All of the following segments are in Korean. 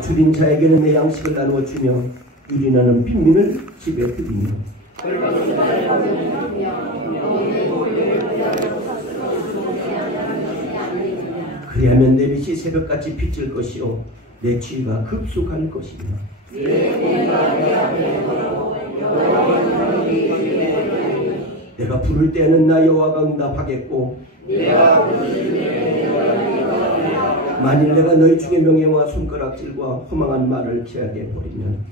내가 줄인 자에게는 내 양식을 나누어 주며 유린하는 빈민을 집에 드리며 그리하면 내 빛이 새벽같이 비칠 것이요 내 지혜가 급속할 것이며 내가 부를 때에는 나 여호와가 응답하겠고 만일 내가 너희 중에 명예와 손가락질과 허망한 말을 피하게 버리면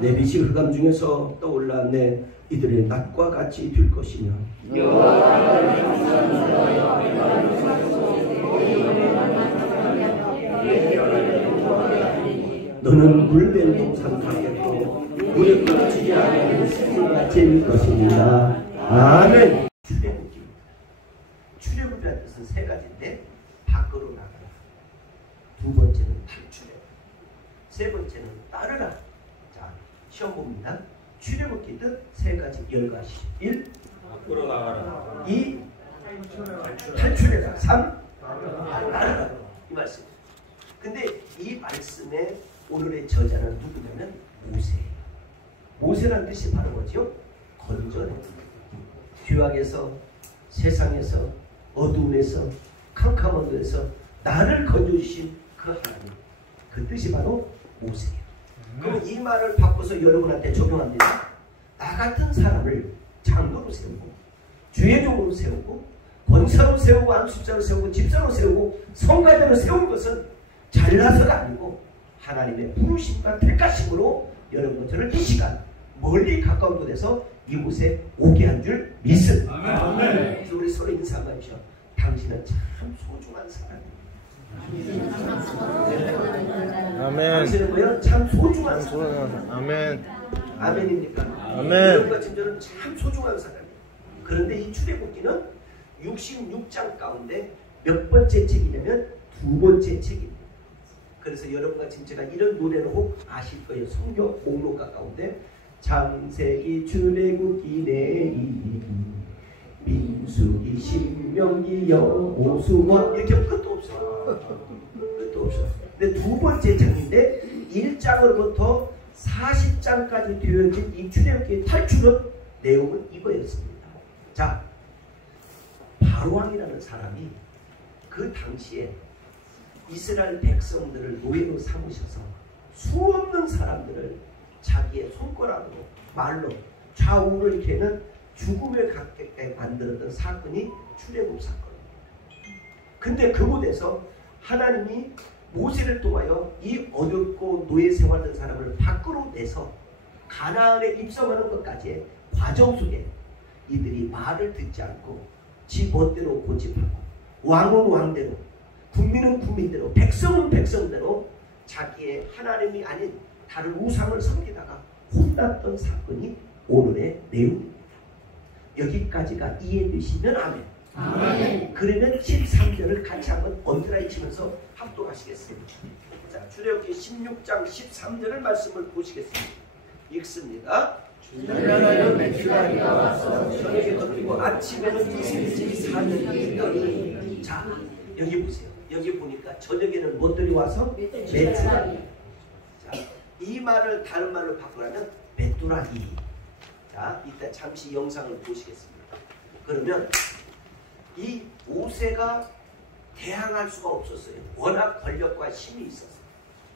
내 빛이 흑암 중에서 떠올라 내 이들의 낮과 같이 될 것이며 너는 물된 동산 가겠고 물에 떨어지지 않는 새가 질 것입니다. 아멘. 출애굽이라는 뜻은 세 가지인데 밖으로 나가라, 두 번째는 탈출해라, 세 번째는 따르라. 자, 시험 봅니다. 출애굽기 뜻 세 가지 열가시. 1. 밖으로 나가라. 2. 탈출해라. 3. 따르라. 이 말씀. 근데 이 말씀의 오늘의 저자는 누구냐면 모세예요. 모세라는 뜻이 바로 뭐죠? 건져내는. 죄악에서, 세상에서, 어두움에서, 캄캄한 데서 나를 건져주신 그 하나님, 그 뜻이 바로 모세예요. 그럼 이 말을 바꿔서 여러분한테 적용합니다. 나 같은 사람을 장로로 세우고 주의종으로 세우고 권사로 세우고 안수자로 세우고 집사로 세우고 성가대로 세운 것은 잘나서가 아니고 하나님의 부르심과 택하심으로 여러분 저를 이 시간 멀리 가까운 곳에서 이곳에 오게 한 줄 믿습니다. 아멘. 우리 서로 인사 한번 하십시오. 당신은 참 소중한 사람입니다. 아멘. 당신은 뭐예요? 참 소중한 사람. 아멘. 아멘입니까? 아멘. 이런 같은 저는 참 소중한 사람이에요. 그런데 이 출애굽기는 66장 가운데 몇 번째 책이냐면 두 번째 책입니다. 그래서 여러분과 지금 제가 이런 노래를 혹 아실 거예요. 성경 목록 가까운데 창세기, 출애굽기, 레위기, 민수기, 신명기, 여호수아 이렇게 끝도 없어. 끝도 없어. 근데 두 번째 장인데 1장으로부터 40장까지 되어진 이 출애굽기의 탈출은 내용은 이거였습니다. 자, 바로왕이라는 사람이 그 당시에 이스라엘 백성들을 노예로 삼으셔서 수없는 사람들을 자기의 손가락으로 말로 좌우를 이렇게는 죽음에 가깝게 만들었던 사건이 출애굽 사건입니다. 근데 그곳에서 하나님이 모세를 통하여 이 어렵고 노예 생활하던 사람을 밖으로 내서 가나안에 입성하는 것까지의 과정 속에 이들이 말을 듣지 않고 지 멋대로 고집하고 왕은 왕대로 국민은 국민대로 백성은 백성대로 자기의 하나님이 아닌 다른 우상을 섬기다가 혼났던 사건이 오늘의 내용입니다. 여기까지가 이해되시면 아멘. 아멘. 그러면 13절을 같이 한번 언더라인 치면서 합독하시겠습니다. 자, 출애굽기 16장 13절을 말씀을 보시겠습니다. 읽습니다. 저녁에는 메추라기가 와서 저녁에 덮이고 아침에는 이슬지 사늘이 있더니. 자, 여기 보세요. 여기 보니까 저녁에는 뭐들이 와서? 메추라기. 자, 이 말을 다른 말로 바꾸라면 메뚜라기. 자, 이따 잠시 영상을 보시겠습니다. 그러면 이 모세가 대항할 수가 없었어요. 워낙 권력과 힘이 있었어요.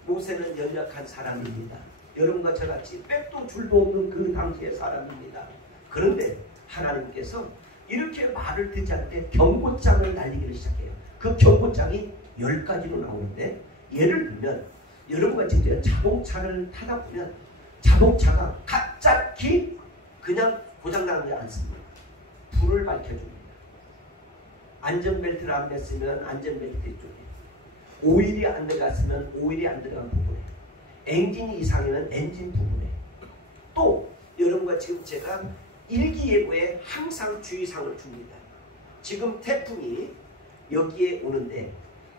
모세는 연약한 사람입니다. 여러분과 저같이 백도 줄도 없는 그 당시의 사람입니다. 그런데 하나님께서 이렇게 말을 듣지 않게 경고장을 날리기를 시작해요. 그 경고장이 10가지로 나오는데, 예를 들면 여러분과 지금 자동차를 타다 보면 자동차가 갑자기 그냥 고장나는 게 않습니다. 불을 밝혀줍니다. 안전벨트를 안 맸으면 안전벨트 쪽에, 오일이 안 들어갔으면 오일이 안 들어간 부분에, 엔진이 이상이면 엔진 부분에, 또 여러분과 지금 제가 일기예보에 항상 주의사항을 줍니다. 지금 태풍이 여기에 오는데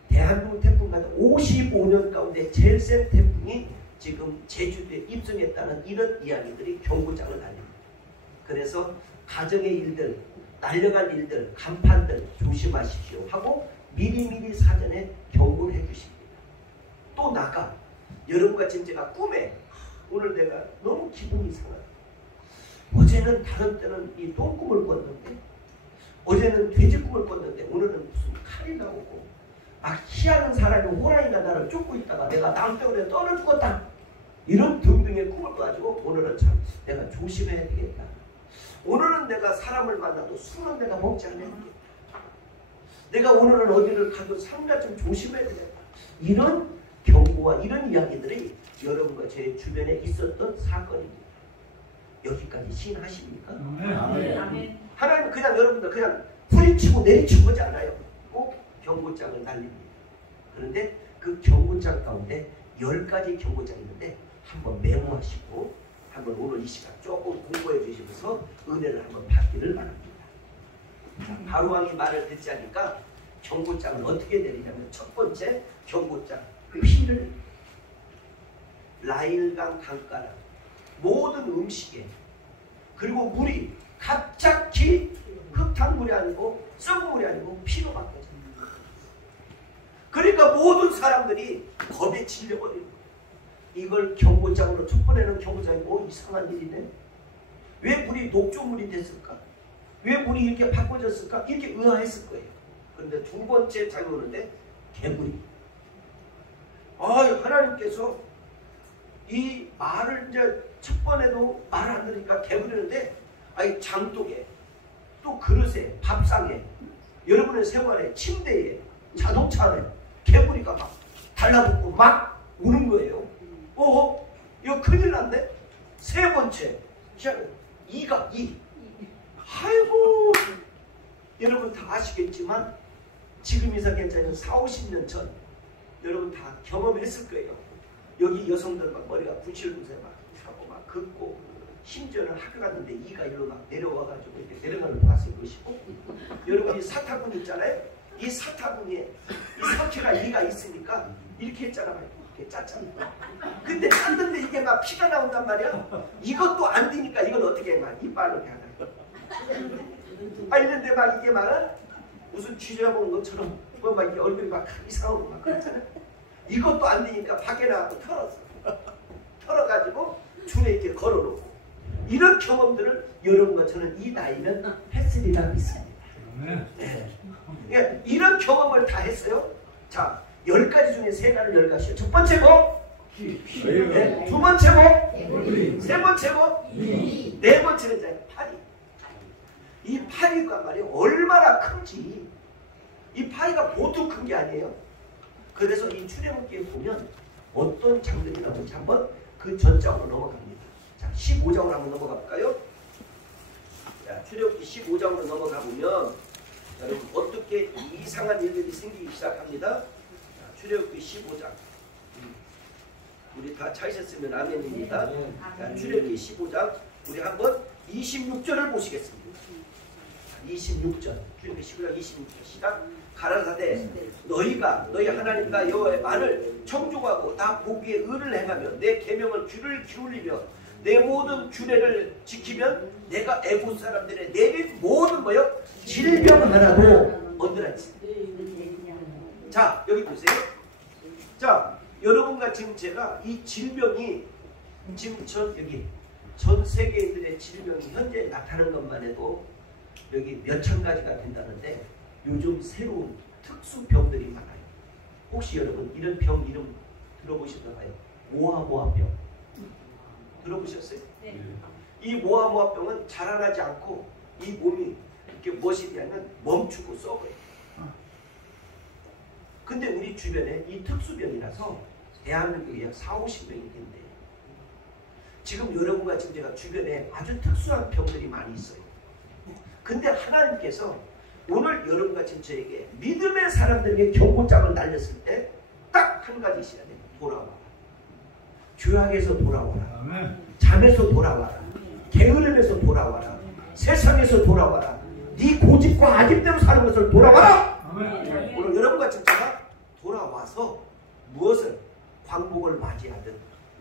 대한민국 태풍 가운데 55년 가운데 제일 센 태풍이 지금 제주도에 입성했다는 이런 이야기들이 경고장을 날립니다. 그래서 가정의 일들, 날려갈 일들, 간판들 조심하십시오 하고 미리미리 사전에 경고를 해주십니다. 또 나가 여러분과 지금 제가 꿈에 오늘 내가 너무 기분이 이상하다. 어제는 다른 때는 이 똥꿈을 꿨는데 어제는 돼지 꿈을 꿨는데 오늘은 무슨 칼이 나오고 막 희하는 사람이 호랑이가 나를 쫓고 있다가 내가 남편에 떨어 죽었다. 이런 등등의 꿈을 꿔가지고 오늘은 참 내가 조심해야 되겠다. 오늘은 내가 사람을 만나도 술은 내가 먹지 않아야 되겠다. 내가 오늘은 어디를 가도 상가 좀 조심해야 되겠다. 이런 경고와 이런 이야기들이 여러분과 제 주변에 있었던 사건입니다. 여기까지 시인하십니까? 아멘. 하나님 그냥 여러분들 그냥 뿌리치고 내리치고 하지 않아요. 꼭 경고장을 날립니다. 그런데 그 경고장 가운데 10가지 경고장이 있는데 한번 메모하시고 한번 오늘 이 시간 조금 공부해 주시면서 은혜를 한번 받기를 바랍니다. 바로왕이 말을 듣지 않으니까 경고장을 어떻게 내리냐면 첫 번째 경고장 피를 라일강 강가라 모든 음식에 그리고 물이 갑자기 흙탕물이 아니고 썩은 물이 아니고 피로 바뀌어집니다. 그러니까 모든 사람들이 겁에 질려버리는 거예요. 이걸 경고장으로 첫 번에는 경고장이 뭐 이상한 일이네. 왜 물이 녹조물이 됐을까? 왜 물이 이렇게 바꿔졌을까? 이렇게 의아했을 거예요. 그런데 두 번째 장이 오는데 개구리. 하나님께서 이 말을 이제 첫 번에도 말 안 들으니까 개구리는데 장독에 또 그릇에 밥상에 여러분의 생활에 침대에 자동차 안에 개구리가 막 달라붙고 막 우는 거예요. 이거 큰일 났네. 세 번째 이가 아이고 여러분 다 아시겠지만 지금이서 괜찮은 40-50년 전 여러분 다 경험했을 거예요. 여기 여성들 막 머리가 분실분실 막 하고 막 긋고 심지어는 학교 갔는데 이가 일로 막 내려와가지고 이렇게 내려가는 봤을 것이고 여러분 이 사타구니 있잖아요. 이 사타구니에 이 석회가 이가 있으니까 이렇게 했잖아요. 이렇게 짰잖아요. 근데 짰는데 이게 막 피가 나온단 말이야. 이것도 안 되니까 이건 어떻게 해? 막 이빨로 이렇게 하나. 이런데 막 이게 막 무슨 쥐잡아본 것처럼 막 이게 얼굴이 막 이상하고 막 그렇잖아요. 이것도 안 되니까 밖에 나가고 털었어. 털어가지고 줄에 이렇게 걸어놓고 이런 경험들을 여러분과 저는 이 나이면 했으리라 믿습니다. 네. 그러니까 이런 경험을 다 했어요. 자, 10가지 중에 3가지를 10가지. 첫 번째 뭐? 네. 두 번째 뭐? 세 번째 뭐? 네 번째는 이제 파리. 이 파리가 말이에요. 얼마나 큰지. 이 파리가 보통 큰 게 아니에요. 그래서 이 출애굽기에 보면 어떤 장면이 나오는지 한번 그 전장으로 넘어갑니다. 자, 15장으로 한번 넘어가 볼까요? 자, 출애굽기 15장으로 넘어가 보면 여러분 어떻게 이상한 일들이 생기기 시작합니다. 자, 출애굽기 15장. 우리 다 찾으셨으면 아멘입니다. 자, 출애굽기 15장 우리 한번 26절을 보시겠습니다. 26절. 출애굽기 15장 26절 시작. 가라사대 너희가 너희 하나님과 여호와의 말을 청종하고 다 보기에 의를 행하며 내 계명을 귀를 기울이며 내 모든 규례를 지키면 내가 애국 사람들의 내린 모든 뭐요? 질병 하나도 얻으라지. 자, 여기 보세요. 자, 여러분과 지금 제가 이 질병이 지금 전 세계인들의 질병이 현재 나타나는 것만 해도 여기 몇천 가지가 된다는데 요즘 새로운 특수병들이 많아요. 혹시 여러분 이런 병 이름 들어보셨나봐요? 모아모아병 들어보셨어요? 네. 이 모아모아병은 자라나지 않고 이 몸이 이렇게 무엇이 되냐면 멈추고 썩어요. 근데 우리 주변에 이 특수병이라서 대한민국에 약 40-50명이 된대요. 지금 여러분과 지금 제가 주변에 아주 특수한 병들이 많이 있어요. 근데 하나님께서 오늘 여러분과 지금 저에게 믿음의 사람들에게 경고장을 날렸을 때 딱 한 가지 있어야 돼요. 돌아와라. 죄악에서 돌아와라. 잠에서 돌아와라. 게으름에서 돌아와라. 세상에서 돌아와라. 네 고집과 아집대로 사는 것을 돌아와라. 오늘 여러분과 지금 제가 돌아와서 무엇을 광복을 맞이하든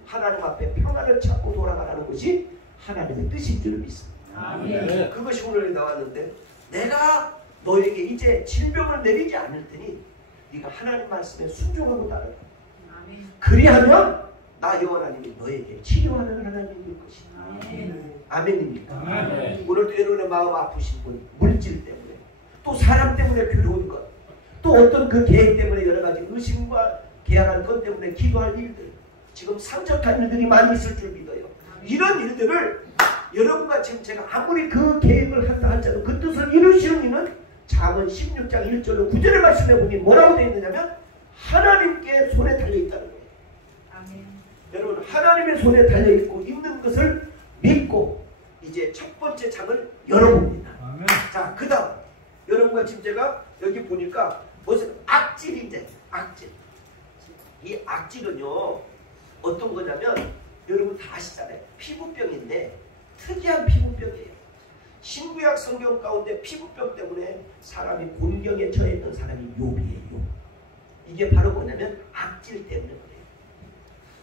하나님 앞에 평안을 찾고 돌아가라는 것이 하나님의 뜻인 줄 믿습니다. 아멘. 그것이 오늘 나왔는데 내가 너에게 이제 질병을 내리지 않을 테니 네가 하나님 말씀에 순종하고 따르라. 그리하면 나 여호와 하나님이 너에게 치료하는 하나님일 것이다. 아멘입니까? 아멘. 오늘도 여러분의 마음 아프신 분, 물질 때문에 또 사람 때문에 괴로운 것, 또 어떤 그 계획 때문에 여러 가지 의심과 계약한 것 때문에 기도할 일들, 지금 상적한 일들이 많이 있을 줄 믿어요. 이런 일들을 여러분과 지금 제가 아무리 그 계획을 한다 할지라도 그 뜻을 이루시는 이는 잠언 16장 1절로 9절의 말씀에 보니 뭐라고 되어 있느냐면 하나님께 손에 달려있다는 거예요. 아멘. 여러분 하나님의 손에 달려있고 있는 것을 믿고 이제 첫 번째 장을 열어봅니다. 아멘. 자, 그 다음 여러분과 지금 제가 여기 보니까 무슨 악질인데 악질. 이 악질은요 어떤 거냐면 여러분 다 아시잖아요. 피부병인데 특이한 피부병이에요. 신구약 성경 가운데 피부병 때문에 사람이 곤경에 처했던 사람이 욥이에요. 이게 바로 뭐냐면 악질 때문에 그래요.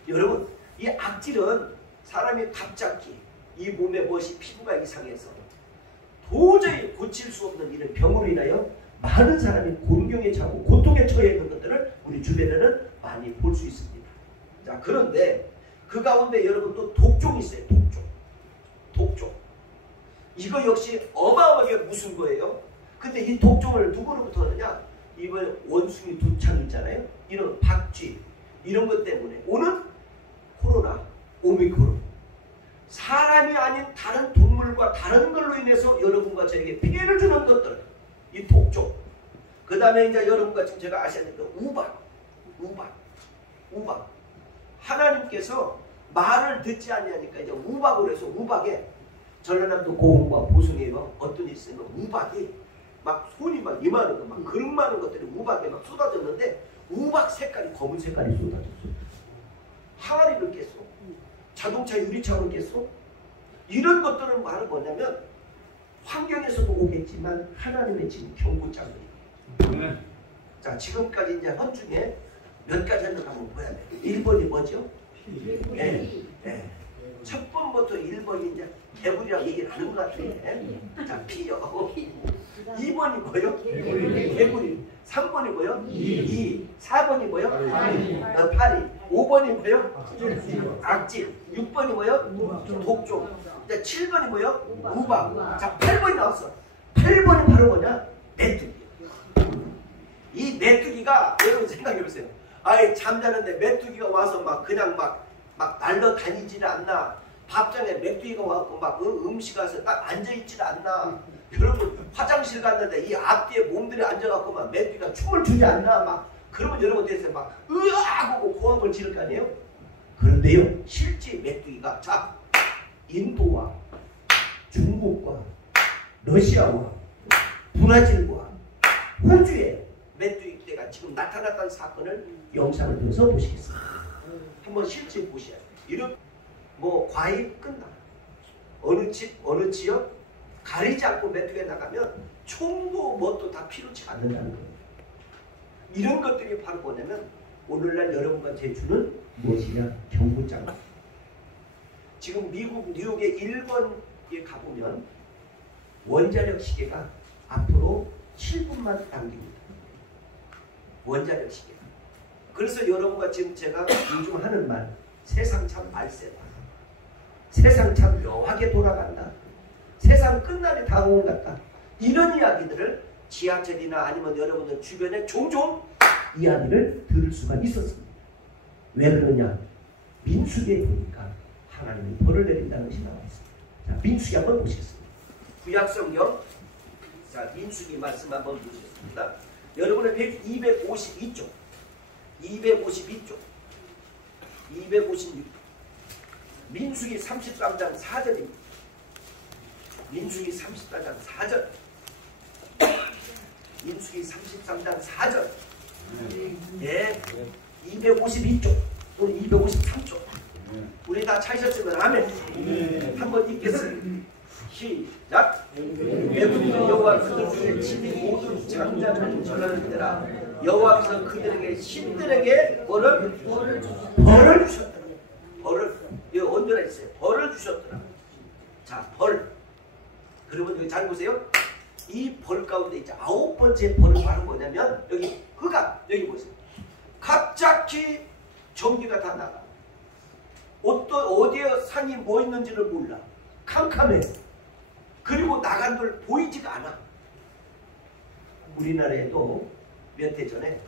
여러분 이 악질은 사람이 갑자기 이 몸에 무엇이 피부가 이상해서 도저히 고칠 수 없는 이런 병으로 인하여 많은 사람이 곤경에 처하고 고통에 처해 있는 것들을 우리 주변에는 많이 볼 수 있습니다. 자, 그런데 그 가운데 여러분 또 독종이 있어요. 독종. 이거 역시 어마어마하게 무슨 거예요? 근데 이 독종을 누구로부터 하느냐? 이번 원숭이 두창 있잖아요. 이런 박쥐 이런 것 때문에 오는 코로나 오미크론, 사람이 아닌 다른 동물과 다른 걸로 인해서 여러분과 저에게 피해를 주는 것들, 이 독종. 그 다음에 이제 여러분과 지금 제가 아셔야 되는 우박. 하나님께서 말을 듣지 아니하니까 이제 우박으로 해서 우박에 전라남도 고흥과 보성에요. 어떤 일이 있으면 우박이 막 손이 막 이만한 거, 막 그릇 많은 것들이 우박에 막 쏟아졌는데 우박 색깔이 검은 색깔이 쏟아졌어. 항아리를 깼어. 자동차 유리창을 깼어. 이런 것들은 말은 뭐냐면 환경에서도 오겠지만 하나님의 지금 경고장면이에요. 자, 지금까지 이제 헌 중에 몇 가지 한번 봐야 돼. 1번이 뭐죠? 네. 첫 번부터 1번이 이제 개구리라고 얘기를 하는 것 같은데. 자, 피요. 2번이 뭐요? 개구리. 3번이 뭐요? 2. 4번이 뭐요? 파리. 5번이 뭐요? 악질. 6번이 뭐요? 독종. 7번이 뭐요? 우박. 자, 8번이 나왔어. 8번이 바로 뭐냐? 메뚜기. 이 메뚜기가 여러분 생각해보세요. 아예 잠자는데 메뚜기가 와서 막 그냥 막 날려다니지를 않나. 밥장에 메뚜기가 와서 막 음식 와서 딱 앉아있지를 않나. 여러분 화장실 갔는데 이 앞뒤에 몸들이 앉아갖고 막 메뚜기가 춤을 추지 않나. 막 그러면 여러분 대해서 막 으악 하고 고함을 지를 거 아니에요? 그런데요 실제 메뚜기가 자 인도와 중국과 러시아와 브라질과 호주에 메뚜기가 지금 나타났다는 사건을 영상을 통해서 보시겠습니다. 한번 실제 보셔야 돼요. 이런 뭐 과일 끝나 어느 집 어느 지역 가리지 않고 메뚜기에 나가면 총도 뭣도 다 필요치 않는다는 거예요. 이런 것들이 바로 뭐냐면 오늘날 여러분과 제 주는 무엇이냐? 경고장. 지금 미국 뉴욕의 1번에 가보면 원자력 시계가 앞으로 7분만 당깁니다. 원자력 시계. 그래서 여러분과 지금 제가 요즘 하는 말, 세상 참 말세다. 세상 참 묘하게 돌아간다. 세상 끝날이 다가온 것 같다. 이런 이야기들을 지하철이나 아니면 여러분들 주변에 종종 이야기를 들을 수가 있었습니다. 왜 그러냐? 민수기에 보니까 하나님이 벌을 내린다는 것이 나와 있습니다. 자, 민수기 한번 보시겠습니다. 구약성경, 자, 민수기 말씀 한번 보시겠습니다. 여러분의 페이지 252쪽, 256쪽, 민수기 33장 4절입니다. 민수기 33장 4절. 민수기 33장 4절. 예. 252쪽 또는 253쪽. 우리 다 찾으셨으면 아멘. 한번 읽겠습니다. 시작. 외국인 여호와 그들 중에 친히 모든 장자를 전하는 때라 여호와께서 그들에게 신들에게 벌을 주셨더라. 벌을 여기 언제나 있어요. 벌을 주셨더라. 자, 벌. 그러면 여기 잘 보세요. 이 벌 가운데 이제 9번째 벌은 바로 뭐냐면 여기 흑암. 여기 보세요. 갑자기 전기가 다 나가. 어디에 산이 뭐 있는지를 몰라. 캄캄해. 그리고 나간 걸 보이지가 않아. 우리나라에도 몇 해 전에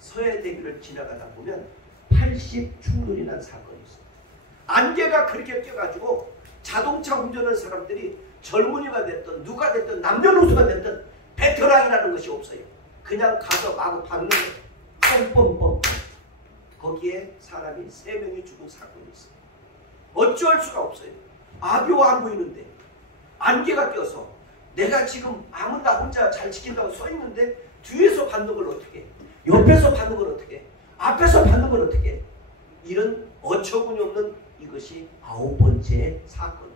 서해대교를 지나가다 보면 80 충돌이 난 사건이 있어요. 안개가 그렇게 껴가지고 자동차 운전하는 사람들이 젊은이가 됐든 누가 됐든 남녀노소가 됐든 베테랑이라는 것이 없어요. 그냥 가서 마구 박는 거예요. 뻔뻔뻔. 거기에 사람이 3명이 죽은 사건이 있어요. 어찌할 수가 없어요. 아비와 안 보이는데 안개가 껴서 내가 지금 아무나 혼자 잘 지킨다고 서 있는데 뒤에서 받는 걸 어떻게 해? 옆에서 받는 걸 어떻게 해? 앞에서 받는 걸 어떻게 해? 이런 어처구니 없는 이것이 9번째 사건이에요.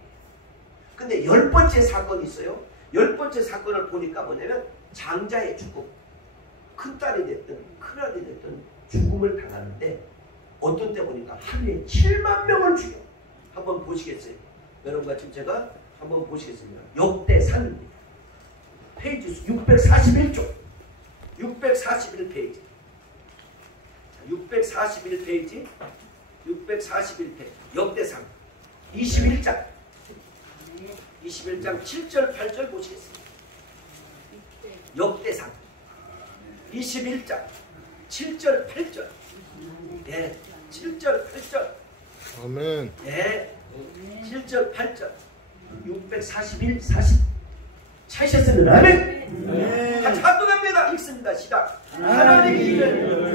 근데 10번째 사건이 있어요. 10번째 사건을 보니까 뭐냐면 장자의 죽음. 큰딸이 됐든 큰아들이 됐든 죽음을 당하는데 어떤 때 보니까 하루에 7만 명을 죽여. 한번 보시겠어요? 여러분과 지금 제가 한번 보시겠습니다. 역대상입니다. 페이지 수 641쪽. 641페이지. 641페이지. 641페이지. 역대상. 21장. 21장 7절 8절 보시겠습니다. 역대상. 21장 7절 8절. 네. 7절 8절. 아멘. 네. 7절 8절. 641 40. 찾으셨으면 아멘. 같이 합동합니다. 읽습니다. 시작. 하나님의 일을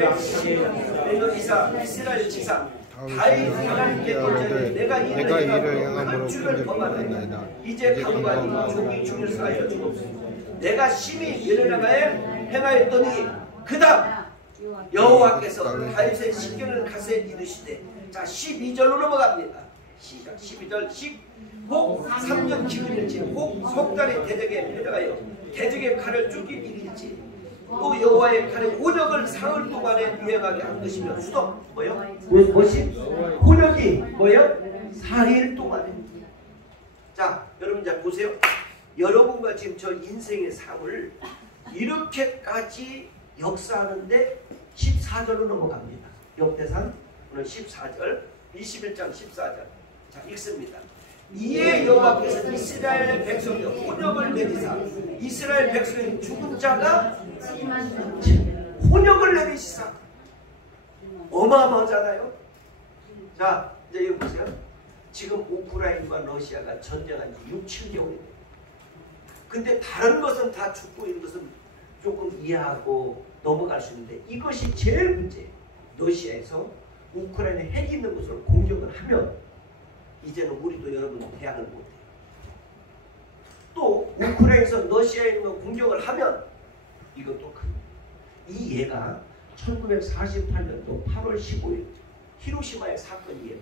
백시이사 이스라엘 지사 다윗 하나님께 돌자니 내가 이를 행함으로 주를 범하나이다. 이제 강관이 종이 중을 사하여 주옵소서. 내가 심히 열나가에 행하였더니 그다음 여호와께서 다윗의 신경을 가세 이르시되. 자 12절로 넘어갑니다. 시작. 12절 10혹 3년 기근일지 혹 석달의 대적에 패당하여 대적의 칼을 쫓긴 일일지 또 여호와의 칼의 혼역을 사흘 동안에 유행하게 한 것이며 수도 뭐요? 무엇이? 혼역이 뭐요? 4일 동안에. 자 여러분 자 보세요. 여러분과 지금 저 인생의 삶을 이렇게까지 역사하는데 14절로 넘어갑니다. 역대상 오늘 14절 21장 14절. 자 읽습니다. 이에 여호와께서 이스라엘 백성의 혼역을 내리사 이스라엘 백성의 죽은 자가 혼역을 내리시사. 어마어마하잖아요. 자 이제 여기 보세요. 지금 우크라이나와 러시아가 전쟁한 지 6, 7개월입니다. 근데 다른 것은 다 죽고 있는 것은 조금 이해하고 넘어갈 수 있는데 이것이 제일 문제예요. 러시아에서 우크라이나에 핵이 있는 것을 공격을 하면 이제는 우리도 여러분 대항을 못해요. 또 우크라이나에서 러시아에 있는 거 공격을 하면 이것도 큽니다. 이 예가 1948년도 8월 15일 히로시마의 사건이에요.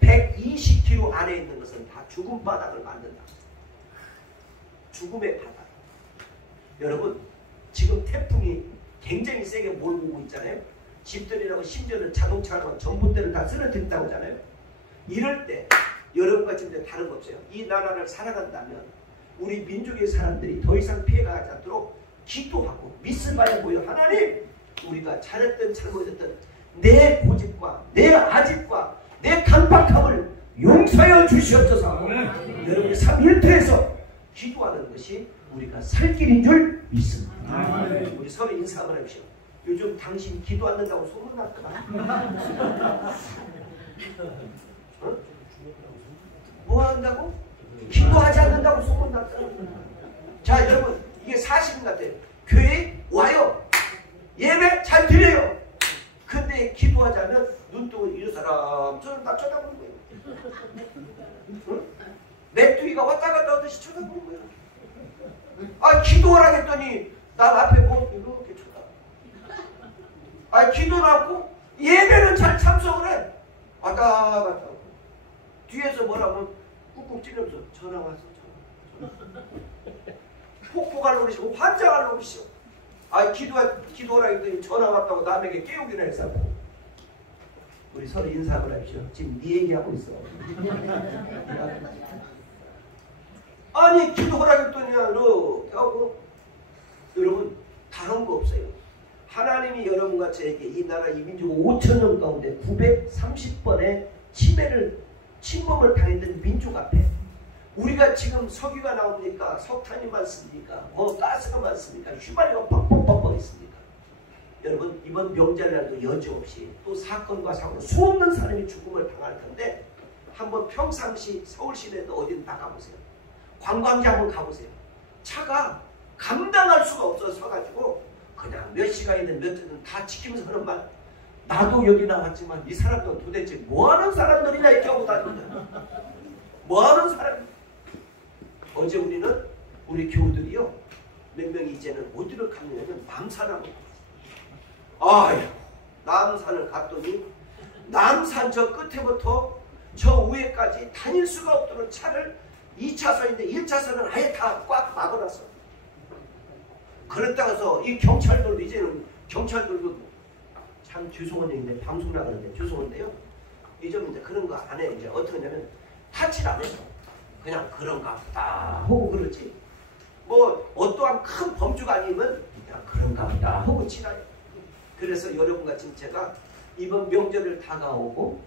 120km 안에 있는 것은 다 죽음 바닥을 만든다. 죽음의 바닥. 여러분 지금 태풍이 굉장히 세게 몰고 오고 있잖아요. 집들이라고 심지어는 자동차라고 전봇대를 다 쓰러뜨린다고 하잖아요. 이럴 때 여러분과 지금 다른 거 없어요. 이 나라를 살아간다면 우리 민족의 사람들이 더 이상 피해가 가지 않도록 기도하고 믿음하여 보여. 하나님 우리가 잘했든 잘못했든 내 고집과 내 아집과 내 강박함을 용서하여 주시옵소서. 여러분의 삶 일터에서 기도하는 것이 우리가 살 길인 줄 믿습니다. 우리 서로 인사 한번 해보시오. 요즘 당신 기도 안 된다고 소문났더라. 어? 뭐 한다고? 기도하지 않는다고 소문났더라. 자 여러분 이게 사실인 것 같아요. 교회 와요. 예배 잘 드려요. 근데 기도하자면 눈 뜨고 이 사람 저는 다 쳐다보는 거예요. 응? 메뚜기가 왔다 갔다 하듯이 쳐다보는 거예요. 아 기도하라 했더니 나 앞에 뭐 이렇게 쳐다. 아 기도를 하고 예배는 잘 참석을 해. 왔다 갔다 하고 뒤에서 뭐라면 꾹꾹 찌르면서 전화 왔어. 전화. 폭포갈 노리시고 환장할 노리시오. 아 기도하라 했더니 전화 왔다고 남에게 깨우기나 했어. 우리 서로 인사 한번 합시오. 지금 네 얘기하고 있어. 아니 기도하라 했더니 이렇게 하고. 여러분 다른 거 없어요. 하나님이 여러분과 저에게 이 나라 이 민족 5천년 가운데 930번의 침범을 당했던 민족 앞에 우리가 지금 석유가 나옵니까? 석탄이 많습니까? 뭐 가스가 많습니까? 휘발유가 뻑뻑뻑뻑 있습니까? 여러분 이번 명절날도 여지없이 또 사건과 사고로 수없는 사람이 죽음을 당할 텐데 한번 평상시 서울시내도 어디든 다 가보세요. 관광지 한번 가보세요. 차가 감당할 수가 없어서 서가지고 그냥 몇 시간이든 몇 주든 다 지키면서 하는 말. 나도 여기 나왔지만 이 사람들은 도대체 뭐하는 사람들이냐 이렇게 하고 다닌다. 뭐하는 사람. 어제 우리 교우들이요 몇 명이 이제는 어디를 갔냐면 남산하고 아유 남산을 갔더니 남산 저 끝에부터 저 위에까지 다닐 수가 없도록 차를 2차선인데 1차선은 아예 다 꽉 막아놨어. 그랬다가서 이 경찰들도 이제는 경찰들도 참 죄송한 얘기인데 방송 나가는데 죄송한데요. 이제는 이제 그런 거 안 해. 이제 어떻게 하냐면 타치를 안 해서 그냥 그런가 보다 하고 그러지. 뭐 어떠한 큰 범주가 아니면 그냥 그런가 보다 하고 지나요. 그래서 여러분과 지금 제가 이번 명절을 다가오고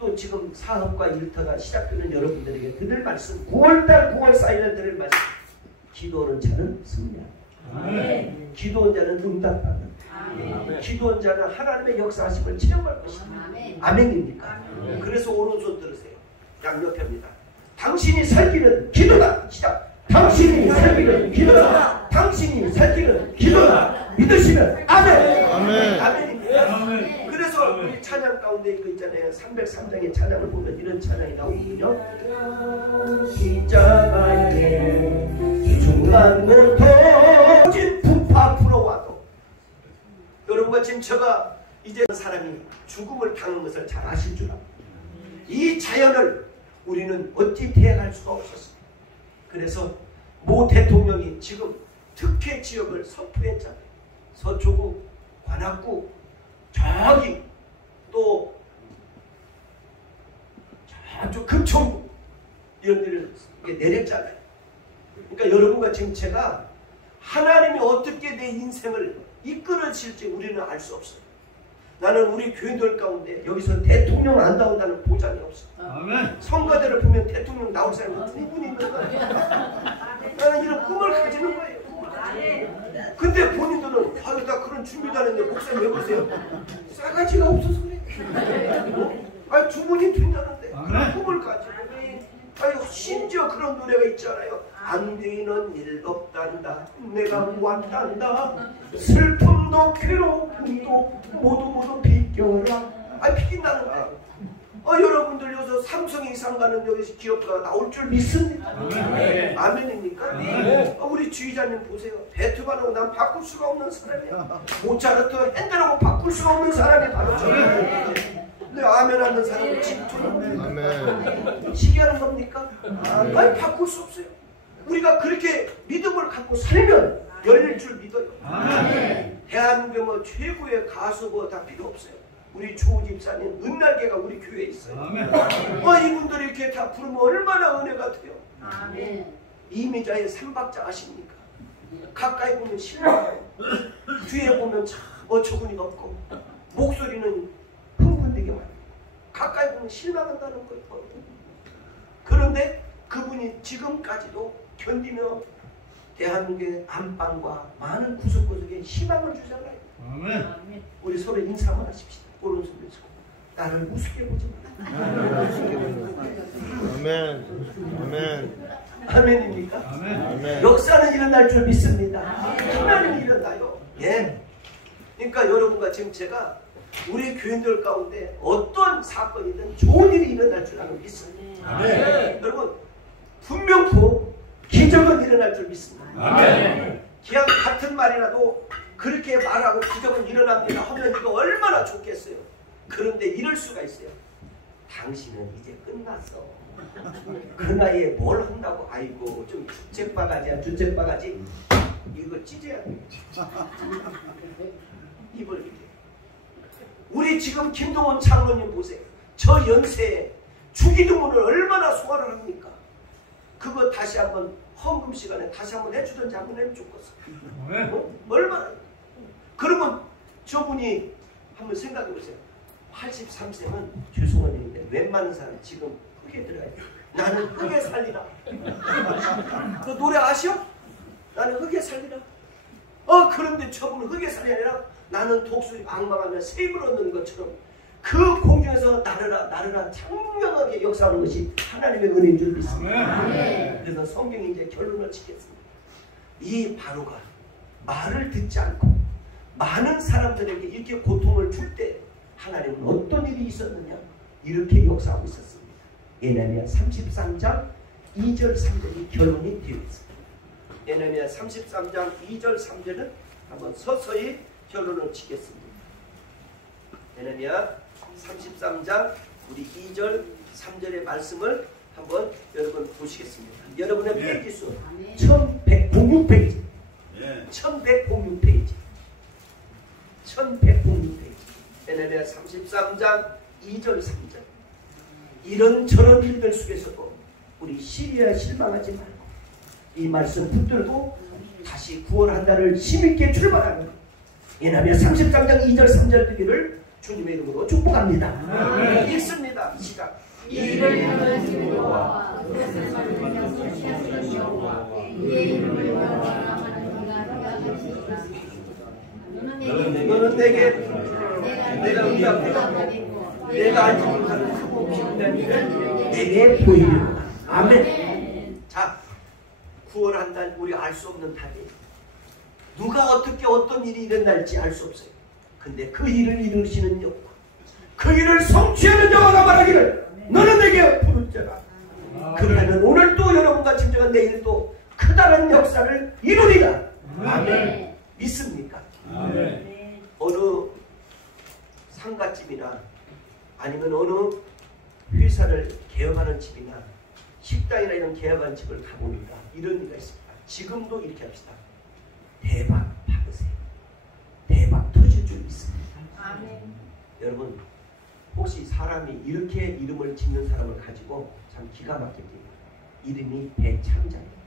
또 지금 사업과 일터가 시작되는 여러분들에게 드릴 말씀 9월달 9월 4일에 드릴 말씀 기도하는 자는 승리한다. 아멘. 기도한 자는 응답받는다. 아멘. 기도한 자는 하나님의 역사하심을 체험할 것이다. 아멘. 아멘입니까? 아멘. 그래서 오른손 들으세요. 양옆입니다. 당신이 살기는 기도다. 시작. 당신이 살기는 기도다. 당신이 살기는 기도다. 믿으시면 아멘. 아멘. 아멘입니다. 아멘. 그래서 우리 찬양 가운데 그 있잖아요. 303장의 찬양을 보면 이런 찬양이 나오거든요. 십자가에 중간부터 오직 부파 불어와도 여러분과 지금 제가 이제 사람이 죽음을 당한 것을 잘 아실 줄 압니다. 이 자연을 우리는 어찌 대항할 수가 없었습니다. 그래서 모 대통령이 지금 특혜 지역을 선포했잖아요. 서초구, 관악구, 저기 또 저쪽 금천구 이런 데를 내렸잖아요. 그러니까 여러분과 지금 제가 하나님이 어떻게 내 인생을 이끌어질지 우리는 알 수 없어요. 나는 우리 교인들 가운데 여기서 대통령 안 나온다는 보장이 없어. 선거대를 보면 대통령 나올 사람이 두 분 있는 거예요. 나는 이런 꿈을 가지는 거예요. 근데 본인들은 아유 나 그런 준비도 안 했는데 목사님 왜 그러세요? 싸가지가 없어서 그래. 아니 두 분이 된다는데 그런 꿈을 가지고 아니 심지어 그런 노래가 있잖아요. 안 되는 일 없단다. 내가 왔단다. 슬픔도 괴로움도 모두 비껴라. 아니 비긴다는 거예요. 여러분들 여기서 삼성 이상 가는 여기서 기업가가 나올 줄 믿습니다. 아멘입니까? 네. 우리 주의자님 보세요. 베토벤하고 난 바꿀 수가 없는 사람이야. 모차르트 핸델하고 바꿀 수가 없는 사람이 바로 저예요. 근데 아멘 하는 사람은 질투는 아멘. 시기하는 겁니까? 아니 바꿀 수 없어요. 우리가 그렇게 믿음을 갖고 살면 열릴 줄 믿어요. 아멘. 대한민국 뭐 최고의 가수 뭐 다 필요 없어요. 우리 조 집사님 은날개가 우리 교회에 있어요. 아멘. 이분들이 이렇게 다 부르면 얼마나 은혜가 돼요. 아멘. 이미자의 삼박자 아십니까? 가까이 보면 실망해요. 뒤에 보면 참 어처구니가 없고 목소리는 흥분되게 많아요. 가까이 보면 실망한다는 거예요. 그런데 그분이 지금까지도 견디며 대한민국의 안방과 많은 구석구석에 희망을 주잖아요. 아멘. 우리 서로 인사 한번 하십시다. 오른손 들고 나를 우습게 보지 마라. 아멘. 아멘. 아멘입니까? 아멘. 역사는 일어날 줄 믿습니다. 하나님이 일어나요. 예. 그러니까 여러분과 지금 제가 우리 교인들 가운데 어떤 사건이든 좋은 일이 일어날 줄 나는 믿습니다. 아멘. 여러분 분명코 기적은 일어날 줄 믿습니다. 아멘. 그냥 같은 말이라도 그렇게 말하고 기적은 일어납니다 하면 이거 얼마나 좋겠어요. 그런데 이럴 수가 있어요. 당신은 이제 끝났어. 그 나이에 뭘 한다고. 아이고 좀 주책바가지야 주책바가지. 이거 찢어야 돼. 입을 이렇게. 우리 지금 김동원 장로님 보세요. 저 연세에 주기도문을 얼마나 소화를 합니까? 그거 다시 한번 헌금 시간에 다시 한번 해주든지 한번 해면 좋겠어. 얼마나. 그러면 저분이 한번 생각해 보세요. 83세면 죄송한데 웬만한 사람 지금 흙에 들어가요. 나는 흙에 살리라. 그 노래 아시오? 나는 흙에 살리라. 그런데 저분은 흙에 살이 아니라 나는 독수리 방망하며 세입을 얻는 것처럼 그 공중에서 나르라 장명하게 역사하는 것이 하나님의 은혜인 줄 믿습니다. 그래서 성경이 이제 결론을 짓겠습니다. 이 바로가 말을 듣지 않고 많은 사람들에게 이렇게 고통을 줄 때 하나님은 어떤 일이 있었느냐 이렇게 역사하고 있었습니다. 예레미야 33장 2절 3절이 결론이 되어 있습니다. 예레미야 33장 2절 3절은 한번 서서히 결론을 짓겠습니다. 예레미야 33장 우리 2절 3절의 말씀을 한번 여러분 보시겠습니다. 여러분의 페이지 수 1106페이지 1106페이지 1106페이지 예레미야 33장 2절 3절 이런저런 일들 속에서도 우리 시리아에 실망하지 말고 이 말씀 붙들고 다시 구원한다를 힘있게 출발하는 예레미야 33장 2절 3절 되기를 주님의 이름으로 축복합니다. 읽습니다. 시작. 이를 향하신 여호와 그것을 말하는 여호와 그의 이름을 영원하는 너는 내게 내가 응답하고 내가 알지 못하는 크고 기운난 일을 내게 보이리라. 아멘. 자, 구원한다는 우리 알 수 없는 답이 누가 어떻게 어떤 일이 일어날지 알 수 없어요. 근데 그 일을 이루시는 여호와 그 일을 성취하는 여호와가 말하기를 너는 내게 부를 자라. 그러면 오늘 또 여러분과 진정한 내일 또 크다란 역사를 이루리라. 아멘. 믿습니까? 아멘. 어느 상가집이나 아니면 어느 회사를 개업하는 집이나 식당이나 이런 개업하는 집을 가보니까 이런 일이 있습니다. 지금도 이렇게 합시다. 대박 받으세요. 대박 터질 줄 믿습니다. 아멘. 여러분 혹시 사람이 이렇게 이름을 짓는 사람을 가지고 참 기가 막힙니다. 이름이 배창자예요.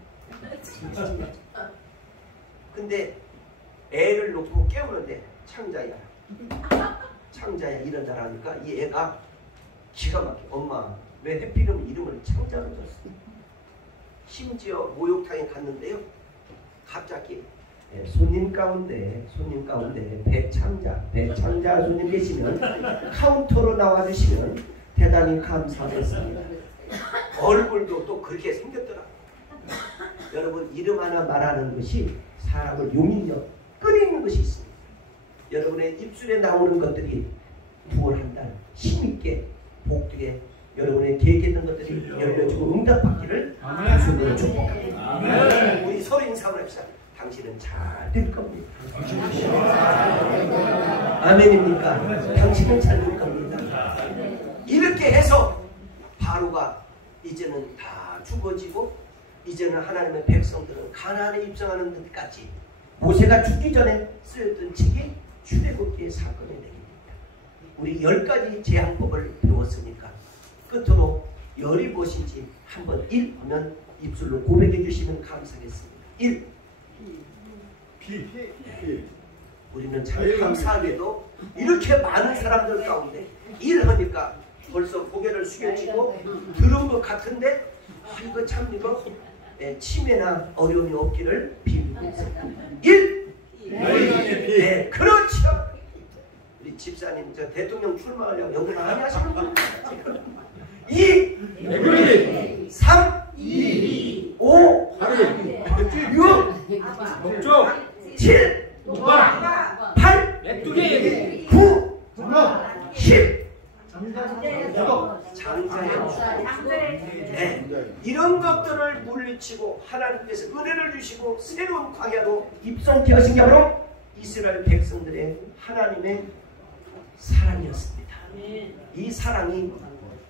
근데 애를 놓고 깨우는데 창자야 이런 자라니까 이 애가 기가 막혀. 엄마 왜 해피름 이름을 창자로 줬어? 심지어 목욕탕에 갔는데요. 갑자기 손님 가운데 배창자 손님 계시면 카운터로 나와주시면 대단히 감사하겠습니다. 얼굴도 또 그렇게 생겼더라고요. 여러분 이름 하나 말하는 것이 사람을 용인력 끊이는 것이 있습니다. 여러분의 입술에 나오는 것들이 구원한다 힘있게 복되게 여러분의 계획했던 것들이 열려지고 응답받기를 주님으로 축복합니다. 우리 서로 인사를 합시다. 당신은 잘 될 겁니다. 아멘입니까? 당신은 잘 될 겁니다. 이렇게 해서 바로가 이제는 다 죽어지고 이제는 하나님의 백성들은 가나안에 입성하는 데까지 모세가 죽기 전에 쓰였던 책이 출애굽기의 사건의 내용입니다. 우리 10가지 제한법을 배웠으니까 끝으로 열이 무엇인지 한번 1 하면 입술로 고백해 주시면 감사하겠습니다. 1. 우리는 참 감사하게도 이렇게 많은 사람들 가운데 1 하니까 벌써 고개를 숙여지고 들은 것 같은데 이거 참 이거 치매나 어려움이 없기를 빕니다. 1. 네, 그렇죠. 우리 집사님 저 대통령 출마하려고 연구 많이 하시는 분 2. 3. 5. 6. 7. 8. 9. 10. 장자의 네. 이런 것들을 물리치고 하나님께서 은혜를 주시고 새로운 광야로 입성케 하신 게 바로 이스라엘 백성들의 하나님의 사랑이었습니다. 이 사랑이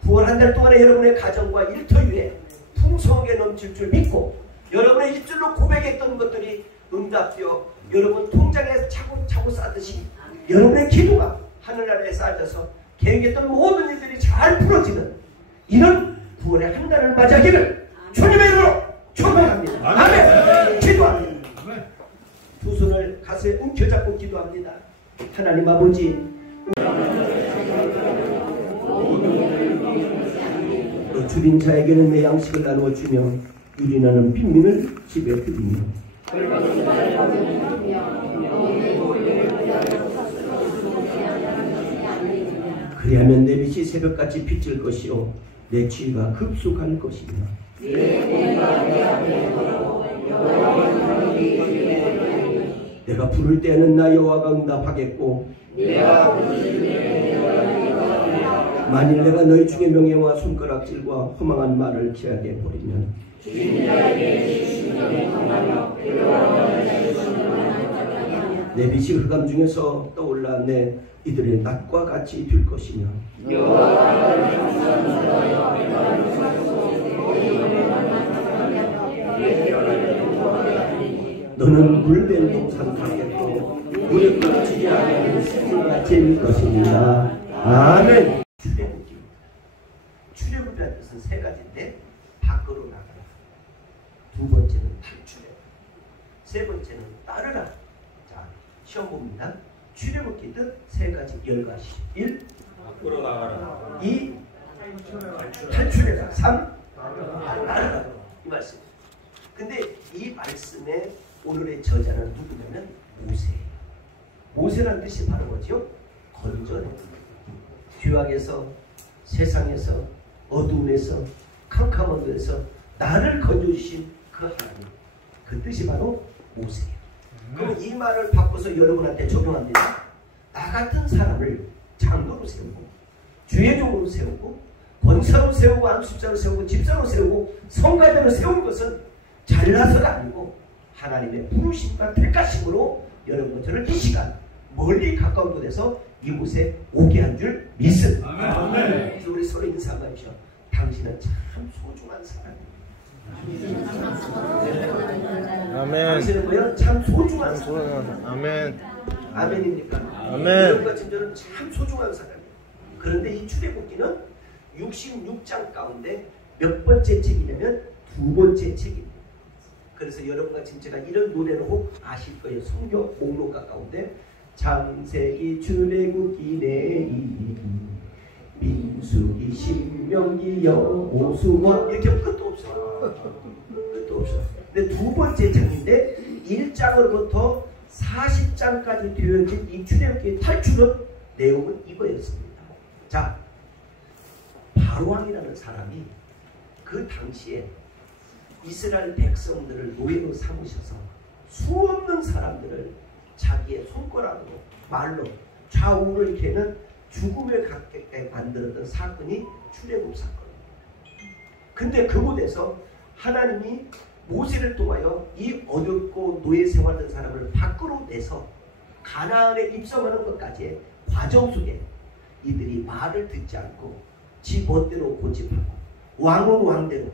구원 한 달 동안에 여러분의 가정과 일터위에 풍성하게 넘칠 줄 믿고 여러분의 입술로 고백했던 것들이 응답되어 여러분 통장에 차고 쌓듯이 여러분의 기도가 하늘나라에 쌓여서 계획했던 모든 일들이 잘 풀어지는 이런 구원의 한 달을 맞이하기를 주님의 이름으로 축복합니다. 가슴에 움켜잡고 기도합니다. 하나님 아버지, 줄인 자에게는 내 양식을 나누어 주며 유린하는 빈민을 집에 드리며 그리하면 내 빛이 새벽같이 비칠 것이요 내 지혜가 급속할 것이며 내가 부를 때는 나 여호와가 응답하겠고 만일 내가 너희 중에 명예와 손가락질과 허망한 말을 취하게 버리면 내 빛이 흑암 중에서 떠올라 내 이들의 낮과 같이 될 것이며 너는 물된 동산 같겠고 물에 떨어지지 않는 새물같이 될 것입니다. 아멘. 출애굽이라는 뜻은 세 가지인데 밖으로 나가라, 두 번째는 탈출해, 세 번째는 따르라. 자, 시험 봅니다. 출애굽기 뜻 세 가지 열가시. 1. 밖으로 나가라. 2. 탈출해라. 3. 따르라. 이 말씀. 근데 이 말씀의 오늘의 저자는 누구냐면 모세예요. 모세라는 뜻이 바로 뭐죠? 건져내. 죄악에서, 세상에서, 어둠에서, 캄캄한 데서 나를 건져주신 그 하나님, 그 뜻이 바로 모세예요. 그럼 이 말을 바꿔서 여러분한테 적용합니다. 나 같은 사람을 장로로 세우고 주회종으로 세우고 권사로 세우고 안수자로 세우고 집사로 세우고 성가대로 세운 것은 잘나서가 아니고 하나님의 부르심과 택하심으로 여러분 저를 이 시간 멀리 가까운 곳에서 이곳에 오게 한 줄 믿습니다. 그래서 우리 서로 인사하십시오. 당신은 참 소중한 사람입니다. 아멘. 당신은 뭐요? 참 소중한 사람. 아멘. 아멘입니까? 아멘. 이런 같은 저는 참 소중한 사람이에요. 그런데 이 출애굽기는 66장 가운데 몇 번째 책이냐면 두 번째 책입니다. 그래서 여러분과 지금 제가 이런 노래를 꼭 아실 거예요. 성경 목록 가운데 창세기, 출애굽기, 레위기, 민수기, 신명기, 여호수아 이렇게 끝도 없어요. 끝도 없어요. 근데 두 번째 장인데 1장으로부터 40장까지 되어진 이 출애굽기 탈출은 내용은 이거였습니다. 자, 바로왕이라는 사람이 그 당시에 이스라엘 백성들을 노예로 삼으셔서 수없는 사람들을 자기의 손가락으로 말로 좌우를 이렇게 하는 죽음에 가깝게 만들었던 사건이 출애굽 사건입니다. 근데 그곳에서 하나님이 모세를 통하여 이 어렵고 노예 생활하던 사람을 밖으로 내서 가나안에 입성하는 것까지의 과정 속에 이들이 말을 듣지 않고 지 멋대로 고집하고 왕은 왕대로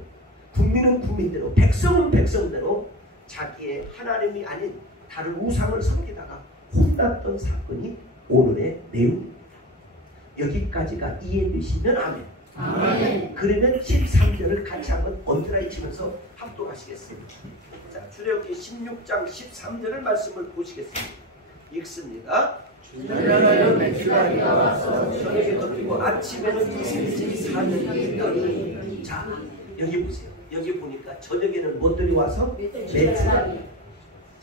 국민은 국민대로 백성은 백성대로 자기의 하나님이 아닌 다른 우상을 섬기다가 혼났던 사건이 오늘의 내용입니다. 여기까지가 이해되시면 아멘. 아멘. 그러면 13절을 같이 한번 언더라인 치면서 합독하시겠습니다. 자, 출애굽기 16장 13절을 말씀을 보시겠습니다. 읽습니다. 저녁에는 메추라기가 와서 저녁에 덮이고 아침에는 이슬이 사늘이 있더니. 자, 여기 보세요. 여기 보니까 저녁에는 무엇들이 와서? 메추라기.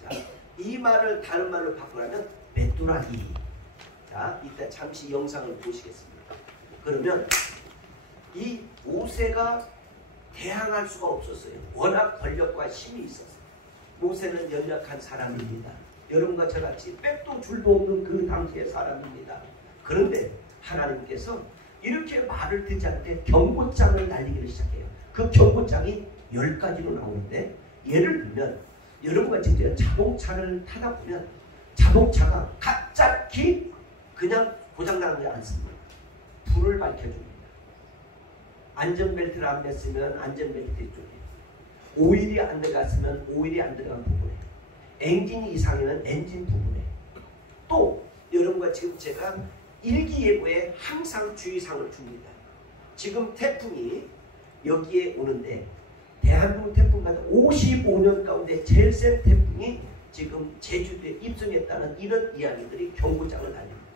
자, 이 말을 다른 말로 바꾸라면 메뚜라기. 자, 이따 잠시 영상을 보시겠습니다. 그러면 이 모세가 대항할 수가 없었어요. 워낙 권력과 힘이 있었어요. 모세는 연약한 사람입니다. 여러분과 저같이 백도 줄도 없는 그 당시의 사람입니다. 그런데 하나님께서 이렇게 말을 듣지 않을 때 경고장을 날리기를 시작해요. 그 경고장이 10가지로 나오는데, 예를 들면 여러분과 진짜 자동차를 타다 보면 자동차가 갑자기 그냥 고장나는 게 않습니다. 불을 밝혀줍니다. 안전벨트를 안 맸으면 안전벨트 쪽에, 오일이 안 들어갔으면 오일이 안 들어간 부분에, 엔진이 이상이면 엔진 부분에, 또 여러분과 지금 제가 일기예보에 항상 주의사항을 줍니다. 지금 태풍이 여기에 오는데 대한민국 태풍 가운데 55년 가운데 제일 센 태풍이 지금 제주도에 입성했다는 이런 이야기들이 경고장을 날립니다.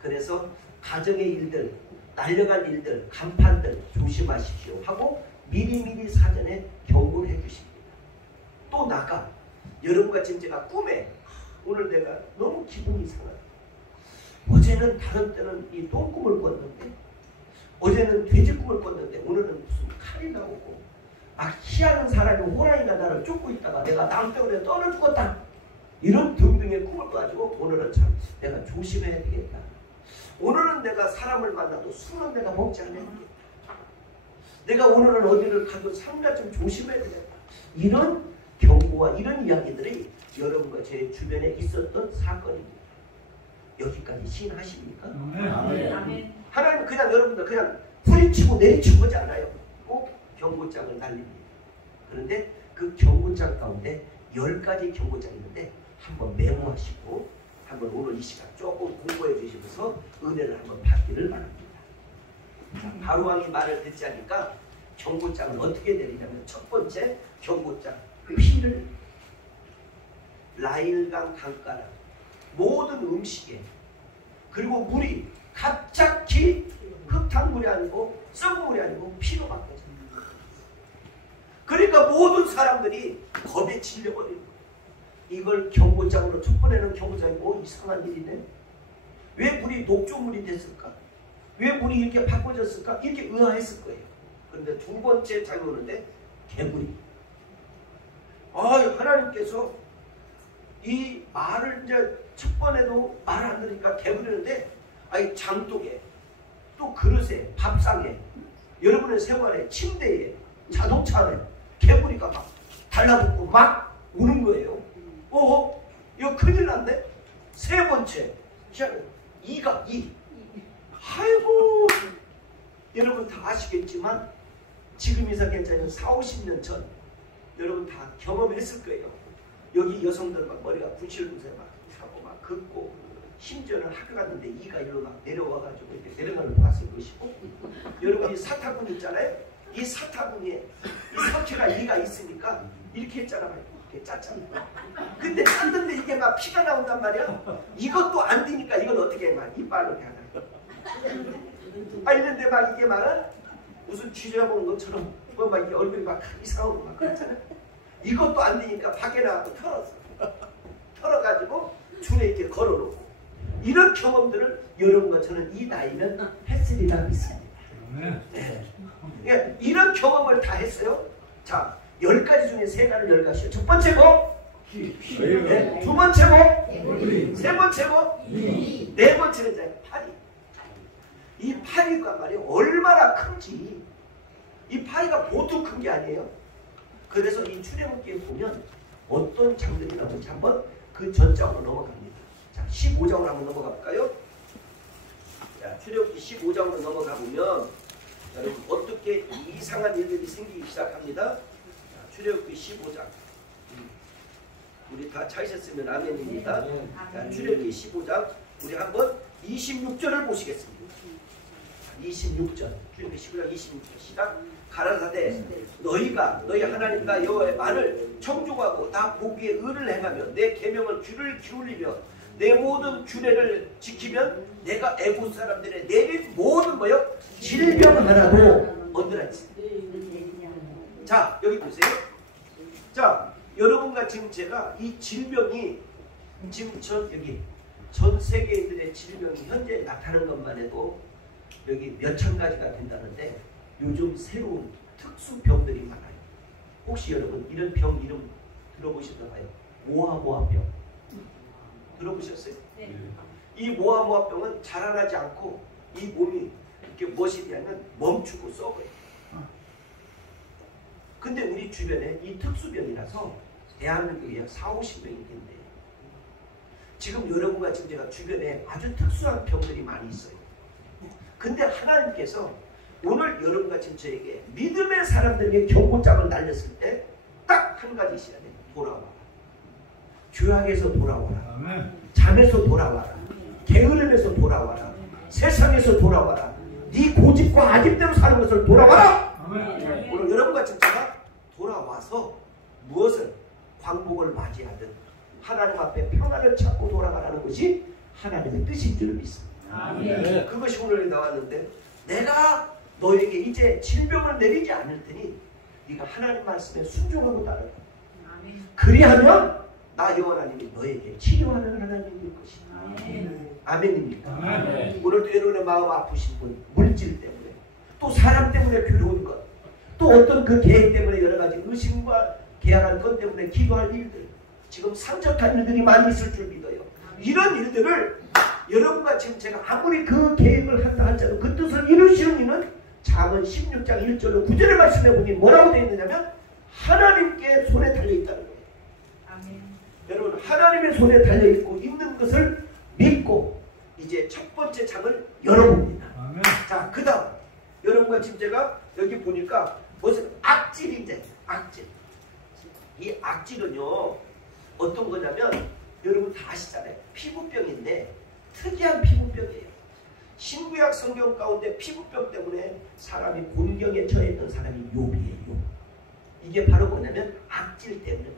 그래서 가정의 일들, 날려갈 일들, 간판들 조심하십시오 하고 미리미리 사전에 경고를 해주십니다. 또 나가 여러분과 지금 제가 꿈에 오늘 내가 너무 기분이 이상하다. 어제는 다른 때는 이 똥꿈을 꿨는데 어제는 돼지꿈을 꿨는데 오늘은 무슨 칼이 나오고 막 희하는 사람이 호랑이가 나를 쫓고 있다가 내가 남편에 떨어 죽었다. 이런 등등의 꿈을 가지고 오늘은 참 내가 조심해야 되겠다. 오늘은 내가 사람을 만나도 술은 내가 먹지 않아야 되겠다. 내가 오늘은 어디를 가도 상가 좀 조심해야 되겠다. 이런 경고와 이런 이야기들이 여러분과 제 주변에 있었던 사건입니다. 여기까지 시인하십니까? 아멘. 하나님 그냥 여러분들 그냥 뿌리치고 내리치고 하지 않아요. 꼭 경고장을 날립니다. 그런데 그 경고장 가운데 10가지 경고장이 있는데 한번 메모하시고 한번 오늘 이 시간 조금 공부해 주시면서 은혜를 한번 받기를 바랍니다. 자, 바로왕이 말을 듣지 않으니까 경고장을 어떻게 내리냐면 첫 번째 경고장 피를 라일강 강가라 모든 음식에 그리고 물이 갑자기 흙탕물이 아니고 썩은 물이 아니고 피로 바뀌어집니다. 그러니까 모든 사람들이 겁에 질려버리는 거예요. 이걸 경고장으로 첫 번에는 경고장이 뭐 이상한 일이네. 왜 물이 녹조물이 됐을까? 왜 물이 이렇게 바꿔졌을까? 이렇게 의아했을 거예요. 그런데 두 번째 장이 오는데 개구리. 하나님께서 이 말을 이제 첫 번에도 말을 안 들으니까 개구리는데 장독에 또 그릇에 밥상에 여러분의 생활에 침대에 자동차 안에 개구리가 막 달라붙고 막 우는 거예요. 이거 큰일 났네. 세 번째 이가 아이고 여러분 다 아시겠지만 지금 이사 괜찮은 40-50년 전 여러분 다 경험했을 거예요. 여기 여성들 막 머리가 부실부세 막 하고 막 긋고 심지어는 학교 갔는데 이가 일로 막 내려와가지고 이렇게 내려가는 거 봤을 것이고 여러분 이 사타구니 있잖아요. 이 사타구니에 이 석회가 이가 있으니까 이렇게 했잖아요. 이렇게 짰잖아요. 근데 짰는데 이게 막 피가 나온단 말이야. 이것도 안 되니까 이건 어떻게 해? 막 이빨로 이렇게 하나. 이런데 막 이게 막 무슨 쥐잡아본 것처럼 막 이게 얼굴이 막 이상하고 막 그렇잖아요. 이것도 안 되니까 밖에 나가서 털었어. 털어가지고 줄에 이렇게 걸어놓고 이런 경험들을 여러분과 저는 이 나이는 했으리라 믿습니다. 네. 그러니까 이런 경험을 다 했어요. 자, 10가지 중에 3가지를 10가지요. 첫 번째 뭐? 네. 두 번째 뭐? 세 번째 뭐? 네 번째는 이제 파리. 이 파리가 말이에요. 얼마나 큰지. 이 파리가 보통 큰 게 아니에요. 그래서 이 출애굽기에 보면 어떤 장면이 나오는지 한번 그 전장으로 넘어갑니다. 자, 15장으로 한번 넘어가 볼까요? 자, 출애굽기 15장으로 넘어가 보면 여러분 어떻게 이상한 일들이 생기기 시작합니다. 자, 출애굽기 15장. 우리 다 찾으셨으면 아멘입니다. 자, 출애굽기 15장 우리 한번 26절을 보시겠습니다. 26절 출애굽기 15장 26절 시작. 가라사대 너희가 너희 하나님과 여호와의 말을 청종하고 다 보기에 의를 행하며 내 계명을 귀를 기울이며 내 모든 규례를 지키면 내가 애굽 사람들의 내린 모든 뭐요? 질병 하나도 얻으라지. 자, 여기 보세요. 자, 여러분과 지금 제가 이 질병이 지금 여기 전 세계인들의 질병이 현재 나타나는 것만 해도 여기 몇천 가지가 된다는데 요즘 새로운 특수병들이 많아요. 혹시 여러분 이런 병 이름 들어보셨나봐요? 모아모아병 들어보셨어요? 네. 이 모아모아병은 자라나지 않고 이 몸이 이렇게 무엇이 되냐면 멈추고 썩어요. 근데 우리 주변에 이 특수병이라서 대한민국에 40-50명이 된대요. 지금 여러분과 지금 제가 주변에 아주 특수한 병들이 많이 있어요. 근데 하나님께서 오늘 여러분과 지금 저에게 믿음의 사람들에게 경고장을 날렸을 때 딱 한 가지 있어야 돼요. 돌아와라. 죄악에서 돌아와라. 잠에서 돌아와라. 게으름에서 돌아와라. 세상에서 돌아와라. 네 고집과 아집대로 사는 것을 돌아와라. 오늘 여러분과 지금 제가 돌아와서 무엇을 광복을 맞이하든 하나님 앞에 평안을 찾고 돌아가라는 것이 하나님의 뜻인 줄 믿습니다. 아멘. 그것이 오늘 나왔는데 내가 너에게 이제 질병을 내리지 않을 테니 네가 하나님 말씀에 순종하고 따르라. 그리하면 나 여호와 하나님이 너에게 치료하는 하나님일 것이다. 아멘입니까? 아멘. 오늘도 여러분의 마음 아프신 분, 물질 때문에 또 사람 때문에 괴로운 것, 또 어떤 그 계획 때문에 여러 가지 의심과 계약한 것 때문에 기도할 일들, 지금 상적한 일들이 많이 있을 줄 믿어요. 이런 일들을 여러분과 지금 제가 아무리 그 계획을 한다 할지라도 그 뜻을 이루시는 이는 잠언 16장 1절로 9절의 말씀에 보니 뭐라고 되어 있느냐면 하나님께 손에 달려있다는 거예요. 아멘. 여러분 하나님의 손에 달려있고 있는 것을 믿고 이제 첫 번째 장을 열어봅니다. 아멘. 자, 그 다음 여러분과 지금 제가 여기 보니까 무슨 악질인데 악질. 이 악질은요 어떤 거냐면 여러분 다 아시잖아요. 피부병인데 특이한 피부병이에요. 신구약 성경 가운데 피부병 때문에 사람이 곤경에 처했던 사람이 욥이에요. 이게 바로 뭐냐면 악질 때문에 그래요.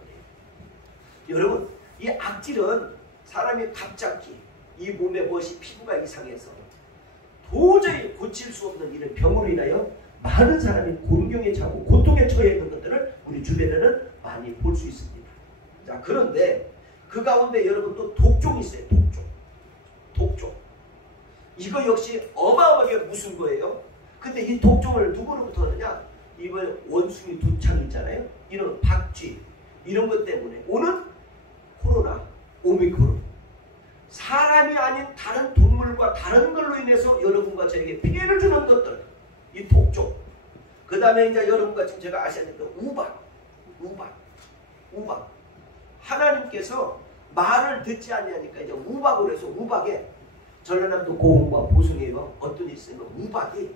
여러분 이 악질은 사람이 갑자기 이 몸에 무엇이 피부가 이상해서 도저히 고칠 수 없는 이런 병으로 인하여 많은 사람이 곤경에 처하고 고통에 처해 있는 것들을 우리 주변에는 많이 볼 수 있습니다. 자, 그런데 그 가운데 여러분 또 독종이 있어요. 독종. 이거 역시 어마어마하게 무슨 거예요? 근데 이 독종을 누구로부터 하느냐? 이번 원숭이 두창 있잖아요. 이런 박쥐 이런 것 때문에 오는 코로나 오미크론 사람이 아닌 다른 동물과 다른 걸로 인해서 여러분과 저에게 피해를 주는 것들 이 독종. 그 다음에 이제 여러분과 지금 제가 아셔야 되는 우박. 하나님께서 말을 듣지 아니하니까 이제 우박으로 해서 우박에 전라남도 고흥과 보성에 어떤 일이 있으면 우박이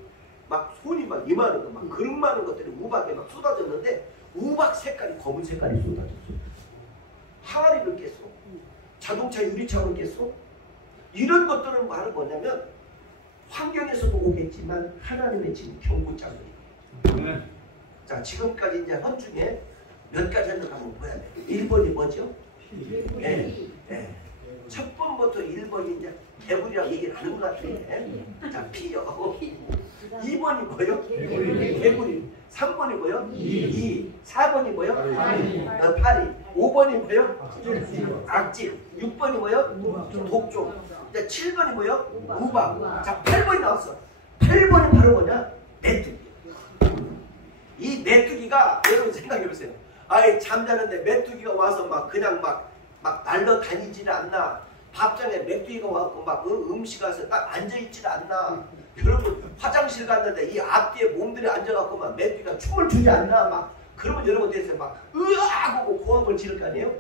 막 손이 막 이만한 거 막 그릇 많은 것들이 우박에 막 쏟아졌는데 우박 색깔이 검은 색깔이 쏟아졌어. 항아리를 깼어. 자동차 유리창을 깼어. 이런 것들은 말은 뭐냐면 환경에서도 오겠지만 하나님의 지금 경고장들이에요. 자, 지금까지 이제 현 중에 몇 가지 한번 봐야 돼. 1번이 뭐죠? 네. 첫 번부터 1번이 이제 개구리라고 얘기를 하는 것 같은데. 자, 피요. 2번이 뭐요? 개구리. 3번이 뭐요? 2. 4번이 뭐요? 파리. 5번이 뭐요? 악질. 6번이 뭐요? 독종. 7번이 뭐요? 우박. 자, 8번이 나왔어. 8번이 바로 뭐냐? 메뚜기. 이 메뚜기가 여러분 생각해보세요. 아예 잠자는데 메뚜기가 와서 막 그냥 막 날려다니지는 않나. 밥장에 메뚜기가 와서 막 음식 와서 딱 앉아있지는 않나. 여러분 화장실 갔는데 이 앞뒤에 몸들이 앉아갖고 막 메뚜기가 춤을 추지 않나. 막 그러면 여러분 대해서 막 으악 하고 고함을 지를 거 아니에요?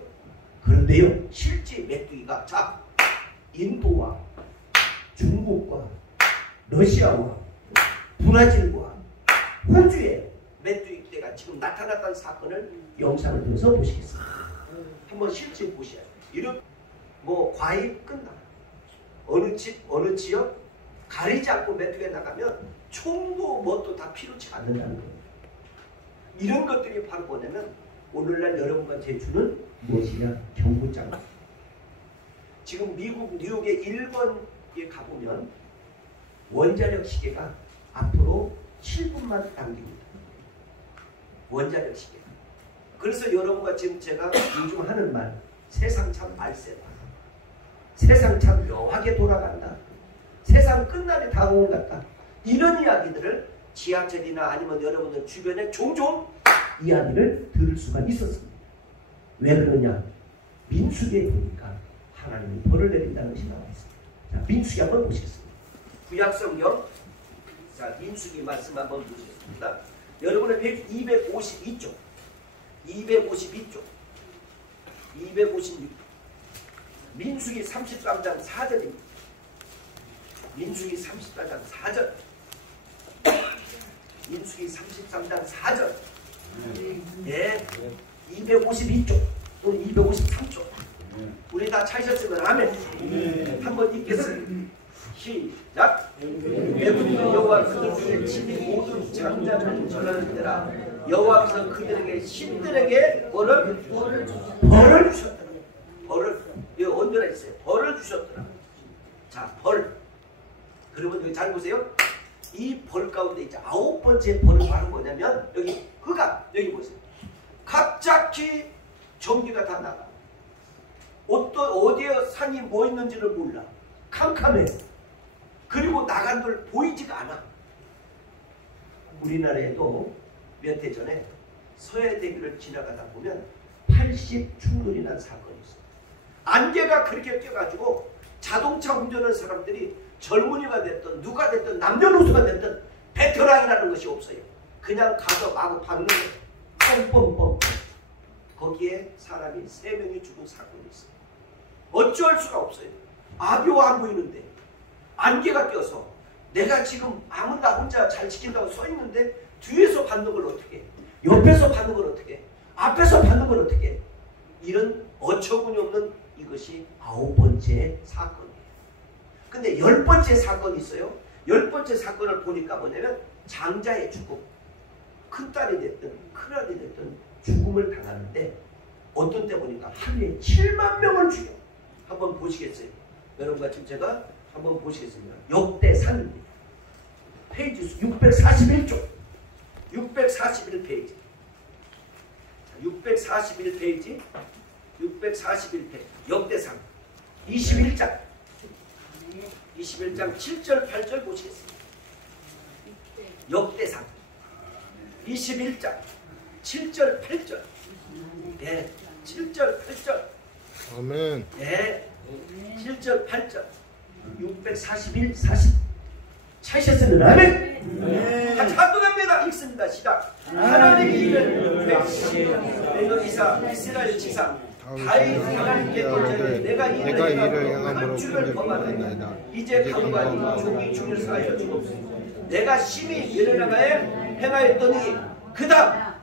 그런데요 실제 메뚜기가 자 인도와 중국과 러시아와 브라질과 호주에 메뚜기가 지금 나타났다는 사건을 영상을 통해서 보시겠습니다. 한번 실제 보셔야 돼요. 이런 뭐 과일 끝나 어느 집 어느 지역 가리지 않고 메뚜기가 나가면 총도 뭣도 다 필요치 않는다는 거예요. 이런 것들이 바로 뭐냐면 오늘날 여러분과 제 주는 무엇이냐? 경고장. 지금 미국 뉴욕의 1번에 가보면 원자력 시계가 앞으로 7분만 당깁니다. 원자력 시계. 그래서 여러분과 지금 제가 요즘 하는 말 세상 참 말세다. 세상 참 묘하게 돌아간다. 세상 끝날이 다가온 것 같다. 이런 이야기들을 지하철이나 아니면 여러분들 주변에 종종 이야기를 들을 수가 있었습니다. 왜 그러냐? 민수기에 보니까 하나님이 벌을 내린다는 것이 나와 있습니다. 자, 민수기 한번 보시겠습니다. 구약성경 자, 민수기 말씀 한번 보시겠습니다. 여러분의 페이지 252쪽 256 민수기 33장 4절입니다. 민수기 33장 4절 민수기 33장 4절 예, 252쪽 또는 253쪽 우리 다 찾으셨으면 아멘. 한번 읽겠습니다. 시작. 외국인 여호와 그들 중에 친히 모든 장자를 전하는데라 여호와께서 그들에게 신들에게 벌을 주셨다. 잘 보세요. 이 벌 가운데 이제 9번째 벌은 바로 뭐냐면 여기 흑암 여기 보세요. 갑자기 전기가 다 나가. 어디에 산이 뭐 있는지를 몰라. 캄캄해. 그리고 나간 걸 보이지가 않아. 우리나라에도 몇 해 전에 서해대교를 지나가다 보면 80 충돌이 난 사건이 있어요. 안개가 그렇게 껴가지고 자동차 운전하는 사람들이 젊은이가 됐든 누가 됐든 남녀노소가 됐든 베테랑이라는 것이 없어요. 그냥 가서 마구 박는 거예요. 뻔뻔뻔. 거기에 사람이 3명이 죽은 사건이 있어요. 어쩔 수가 없어요. 아비와 안 보이는데 안개가 껴서 내가 지금 아무 나 혼자 잘 지킨다고 서 있는데 뒤에서 받는 걸 어떻게 해? 옆에서 받는 걸 어떻게 해? 앞에서 받는 걸 어떻게 해? 이런 어처구니 없는 이것이 9번째 사건이에요. 근데 10번째 사건이 있어요. 10번째 사건을 보니까 뭐냐면 장자의 죽음. 큰딸이 됐든 큰아들이 됐든 죽음을 당하는데 어떤 때 보니까 하루에 7만 명을 죽여. 한번 보시겠어요? 여러분과 지금 제가 한번 보시겠습니다. 역대상입니다. 페이지 수 641쪽. 641페이지. 641페이지. 641페이지. 역대상. 21장. 21장 7절 8절 보시겠습니다. 역대상. 21장 7절 8절. 네. 7절 8절. 아멘. 네. 7절 8절. 641 40. 찾으셨으면 아멘. 같이 합동합니다. 읽습니다. 시작. 하나님이 이를 백시에노기사 이스라엘 지사 다윗 하나님께 돌자니 내가 이를 행함으로 주를 범하나이다. 이제 강관이 종이 주를 사하여 주옵소서. 내가 심히 열나가에 행하였더니 그다음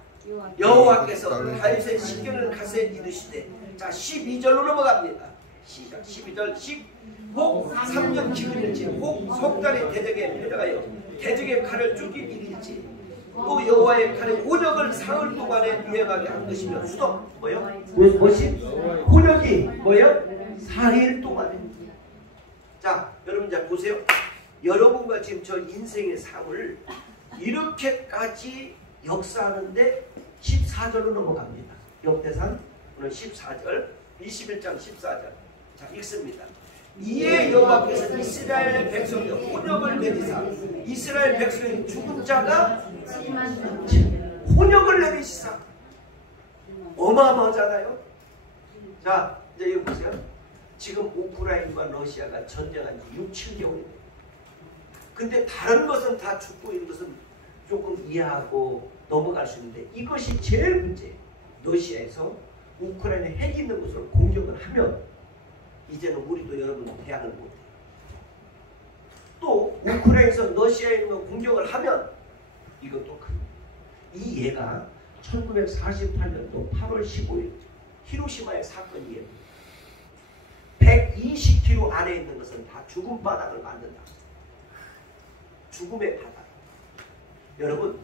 여호와께서 다윗의 신경을 가세 이르시되. 자 12절로 넘어갑니다. 시작. 12절 혹 3년 기근일지 혹 속달이 대적에 패당하여 대적의 칼을 쫓기 일일지 또 여호와의 칼이 혼역을 사흘 동안에 유행하게 한 것이며 수도 뭐요? 무엇이? 혼역이 뭐요? 4일 동안에. 자 여러분 잘 보세요. 여러분과 지금 저 인생의 삶을 이렇게까지 역사하는데 14절로 넘어갑니다. 역대상 오늘 14절 21장 14절. 자 읽습니다. 이에 여호와께서 이스라엘 백성의 혼역을 내리사 이스라엘 백성의 죽은 자가 혼역을 내리시사. 어마어마하잖아요. 자 이제 여기 보세요. 지금 우크라이나와 러시아가 전쟁한 지 6, 7개월입니다. 근데 다른 것은 다 죽고 이런 것은 조금 이해하고 넘어갈 수 있는데 이것이 제일 문제예요. 러시아에서 우크라이나에 핵 있는 것을 공격을 하면 이제는 우리도 여러분 대안을 못해요. 또 우크라이나에서 러시아에 있는 공격을 하면 이것도 큽니다. 이 예가 1948년도 8월 15일 히로시마의 사건이에요. 120km 안에 있는 것은 다 죽음 바닥을 만든다. 죽음의 바닥. 여러분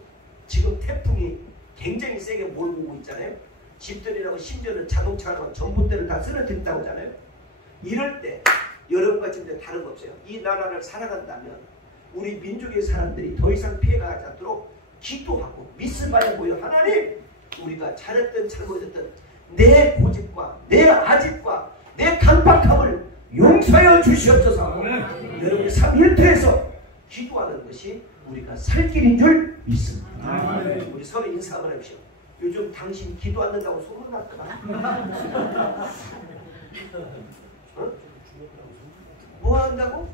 지금 태풍이 굉장히 세게 몰고 오고 있잖아요. 집들이라고 심지어는 자동차라고 전봇대를 다 쓰러뜨린다고 하잖아요. 이럴 때 여러분과 지금 다른 거 없어요. 이 나라를 살아간다면 우리 민족의 사람들이 더 이상 피해가지 않도록 기도하고 미스바에 모여 하나님 우리가 잘했든 잘못했든 내 고집과 내 아집과 내 강박함을 용서하여 주시옵소서. 여러분이 3일토에서 기도하는 것이 우리가 살 길인 줄 믿습니다. 우리 서로 인사 한번 해보시오. 요즘 당신 기도 안 된다고 소문났더라. 어? 뭐 한다고?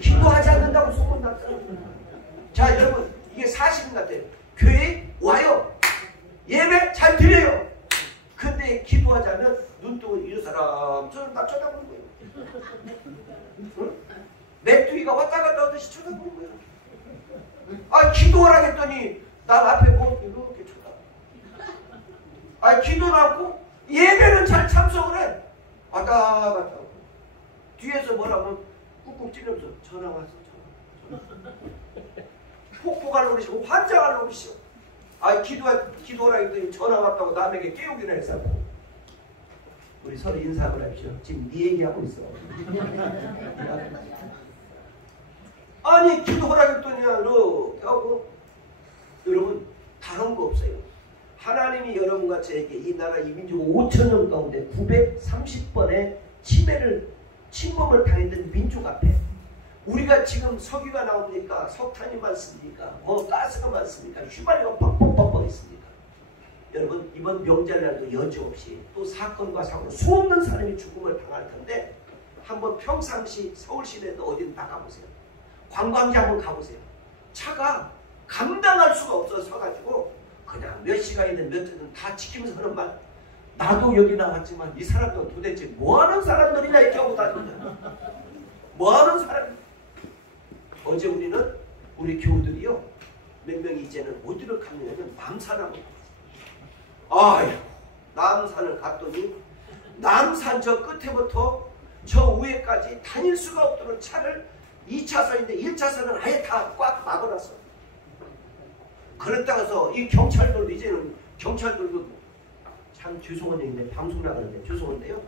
기도하지 않는다고 소문났더라. 자 여러분 이게 사실인 것 같아요. 교회 와요. 예배 잘 드려요. 근데 기도하자면 눈 뜨고 이 사람 저 사람 나 쳐다보는 거예요. 응? 메뚜기가 왔다 갔다 하듯이 쳐다보는 거예요. 아 기도하라 했더니 나 앞에 뭐 이렇게 쳐다봐. 아 기도를 하고 예배는 잘 참석을 해. 왔다 갔다 하고 뒤에서 뭐라면 꾹꾹 찌르면서 전화 왔어 전화. 폭포갈 노리시고 환장할 노리시고 아 기도하라 했더니 전화 왔다고 남에게 깨우기나 했어. 우리 서로 인사 한번 합시오. 지금 네 얘기하고 있어. 아니 기도하라 했더니 이렇게 하고. 여러분 다른 거 없어요. 하나님이 여러분과 저에게 이 나라 이 민족 5천년 가운데 930번의 침범을 당했던 민족 앞에 우리가 지금 석유가 나옵니까? 석탄이 많습니까? 뭐 가스가 많습니까? 휘발유가 뻑뻑뻑뻑 있습니까? 여러분 이번 명절날도 여지없이 또 사건과 사고로 수없는 사람이 죽음을 당할 텐데 한번 평상시 서울시내도 어디 나가보세요. 관광지 한번 가보세요. 차가 감당할 수가 없어서 서가지고 그냥 몇 시간이든 몇 주든 다 지키면서 하는 말, 나도 여기 나왔지만 이 사람들은 도대체 뭐하는 사람들이냐 이렇게 하고 다닌다. 뭐하는 사람. 어제 우리 교우들이요 몇 명이 이제는 어디를 갔느냐면 남산하고 아유 남산을 갔더니 남산 저 끝에부터 저 위에까지 다닐 수가 없도록 차를 2차선인데 1차선은 아예 다 꽉 막아놨어. 그랬다가서 이 경찰들도 이제는 경찰들도 참 죄송한 얘기인데 방송 나가는데 죄송한데요.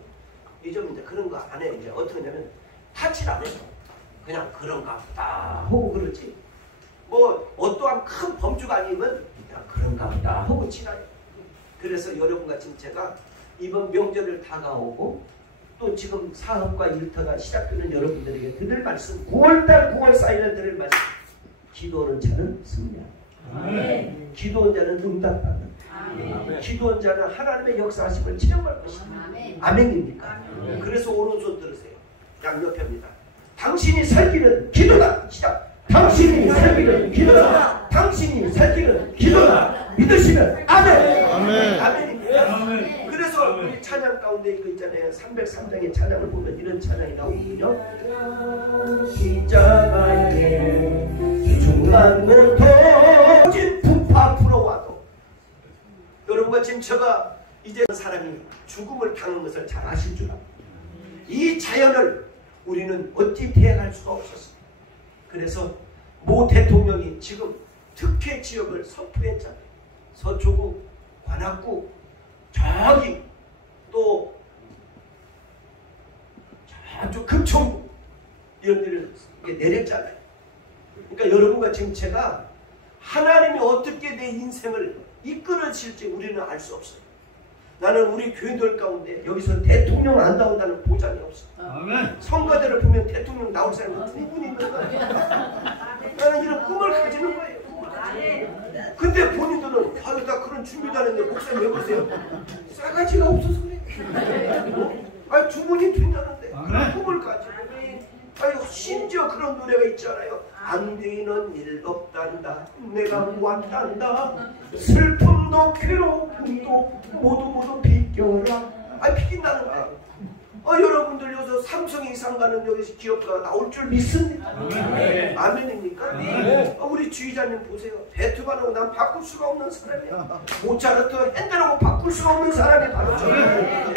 이제 그런 거 안 해. 이제 어떻게 하냐면 타치를 안 해서 그냥 그런가 보다 하고 그러지. 뭐 어떠한 큰 범주가 아니면 그냥 그런가 보다 하고 지나요. 그래서 여러분과 지금 제가 이번 명절을 다가오고 또 지금 사업과 일터가 시작되는 여러분들에게 드릴 말씀 9월달 9월 4일에 드릴 말씀 기도하는 자는 승리한다. 아멘. 기도한 자는 응답받는. 아멘. 기도한 자는 하나님의 역사하심을 체험할 것이다. 아멘. 아멘입니까? 아멘. 그래서 오른손 들으세요. 양옆입니다. 당신이 살 길은 기도다. 시작. 당신이 살 길은 기도다. 당신이 살 길은 기도다. 믿으시면 아멘. 아멘. 아멘입니다. 아멘. 그래서 우리 찬양 가운데 이거 있잖아요. 303장의 찬양을 보면 이런 찬양이 나오거든요. 십자가에 중한 모토 풍파 불어와도 여러분과 지금 제가 이제 사람이 죽음을 당한 것을 잘 아실 줄 압니다. 이 자연을 우리는 어찌 대항할 수가 없었습니다. 그래서 모 대통령이 지금 특혜 지역을 선포했잖아요. 서초구, 관악구, 저기 또 저쪽 금천구 이런 데를 내렸잖아요. 그러니까 여러분과 지금 제가 하나님이 어떻게 내 인생을 이끌어질지 우리는 알 수 없어요. 나는 우리 교인들 가운데 여기서 대통령 안 나온다는 보장이 없어. 아멘. 선거대를 보면 대통령 나올 사람이 두 분 있는 거야. 나는 이런 꿈을 가지는 거예요. 근데 본인들은 아유 나 그런 준비도 안 했는데 목사님 왜 보세요? 싸가지가 없어서 그래. 아니 두 분이 된다는데 그런 꿈을 가지고 아유 심지어 그런 노래가 있잖아요. 안 되는 일 없단다. 내가 왔단다. 슬픔도 괴로움도 모두 비껴라. 아니 비긴다는 거야. 여러분들 여기서 삼성 이상 가는 여기 기업가가 나올 줄 믿습니다. 아멘입니까? 네. 우리 주의자님 보세요. 베토벤하고 난 바꿀 수가 없는 사람이야. 모차르트, 핸델하고 바꿀 수가 없는 사람이 바로 저예요.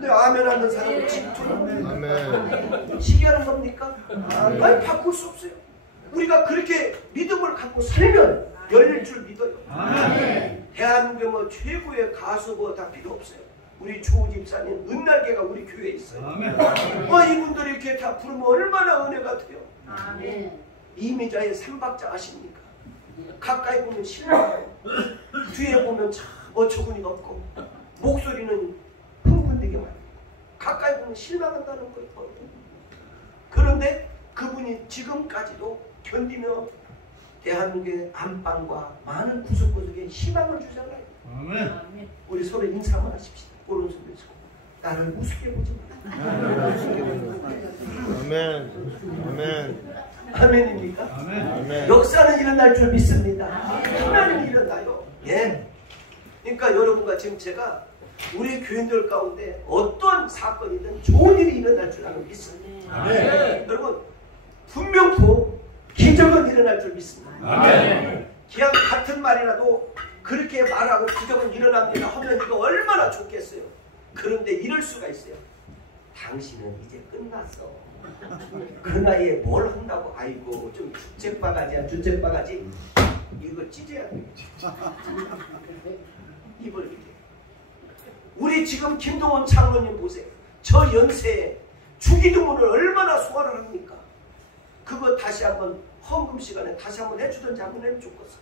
네, 아멘 하는 사람은 질투는 시기하는 겁니까? 아니 바꿀 수 없어요. 우리가 그렇게 믿음을 갖고 살면 열릴 줄 믿어요. 대한민국 뭐 최고의 가수 뭐 다 필요 없어요. 우리 조 집사님 은날개가 우리 교회에 있어요. 이분들이 이렇게 다 부르면 얼마나 은혜가 돼요. 이미자의 삼박자 아십니까? 가까이 보면 실망해요. 뒤에 보면 참 어처구니가 없고 목소리는 흥분되게 많아요. 가까이 보면 실망한다는 거예요. 그런데 그분이 지금까지도 견디며 대한민국의 안방과 많은 구석구석에 희망을 주잖아요. 우리 서로 인사만 하십시다. 오른손 들고 나를 우습게 보지 마. 아멘. 아멘. 아멘입니까? 아멘. 역사는 일어날 줄 믿습니다. 하나님이 일어나요. 예. 그러니까 여러분과 지금 제가 우리 교인들 가운데 어떤 사건이든 좋은 일이 일어날 줄 나는 믿습니다. 아멘. 여러분 분명코 기적은 일어날 줄 믿습니다. 아멘. 그냥 같은 말이라도 그렇게 말하고 기적은 일어납니다 하면 이거 얼마나 좋겠어요. 그런데 이럴 수가 있어요. 당신은 이제 끝났어. 그 나이에 뭘 한다고. 아이고 좀 주책바가지야 주책바가지. 이거 찢어야 돼요. 입을 이렇게. 우리 지금 김동원 장로님 보세요. 저 연세에 주기도문을 얼마나 소화를 합니까? 그거 다시 한번 헌금 시간에 다시 한번 해주든지 한번 해면 좋겠어.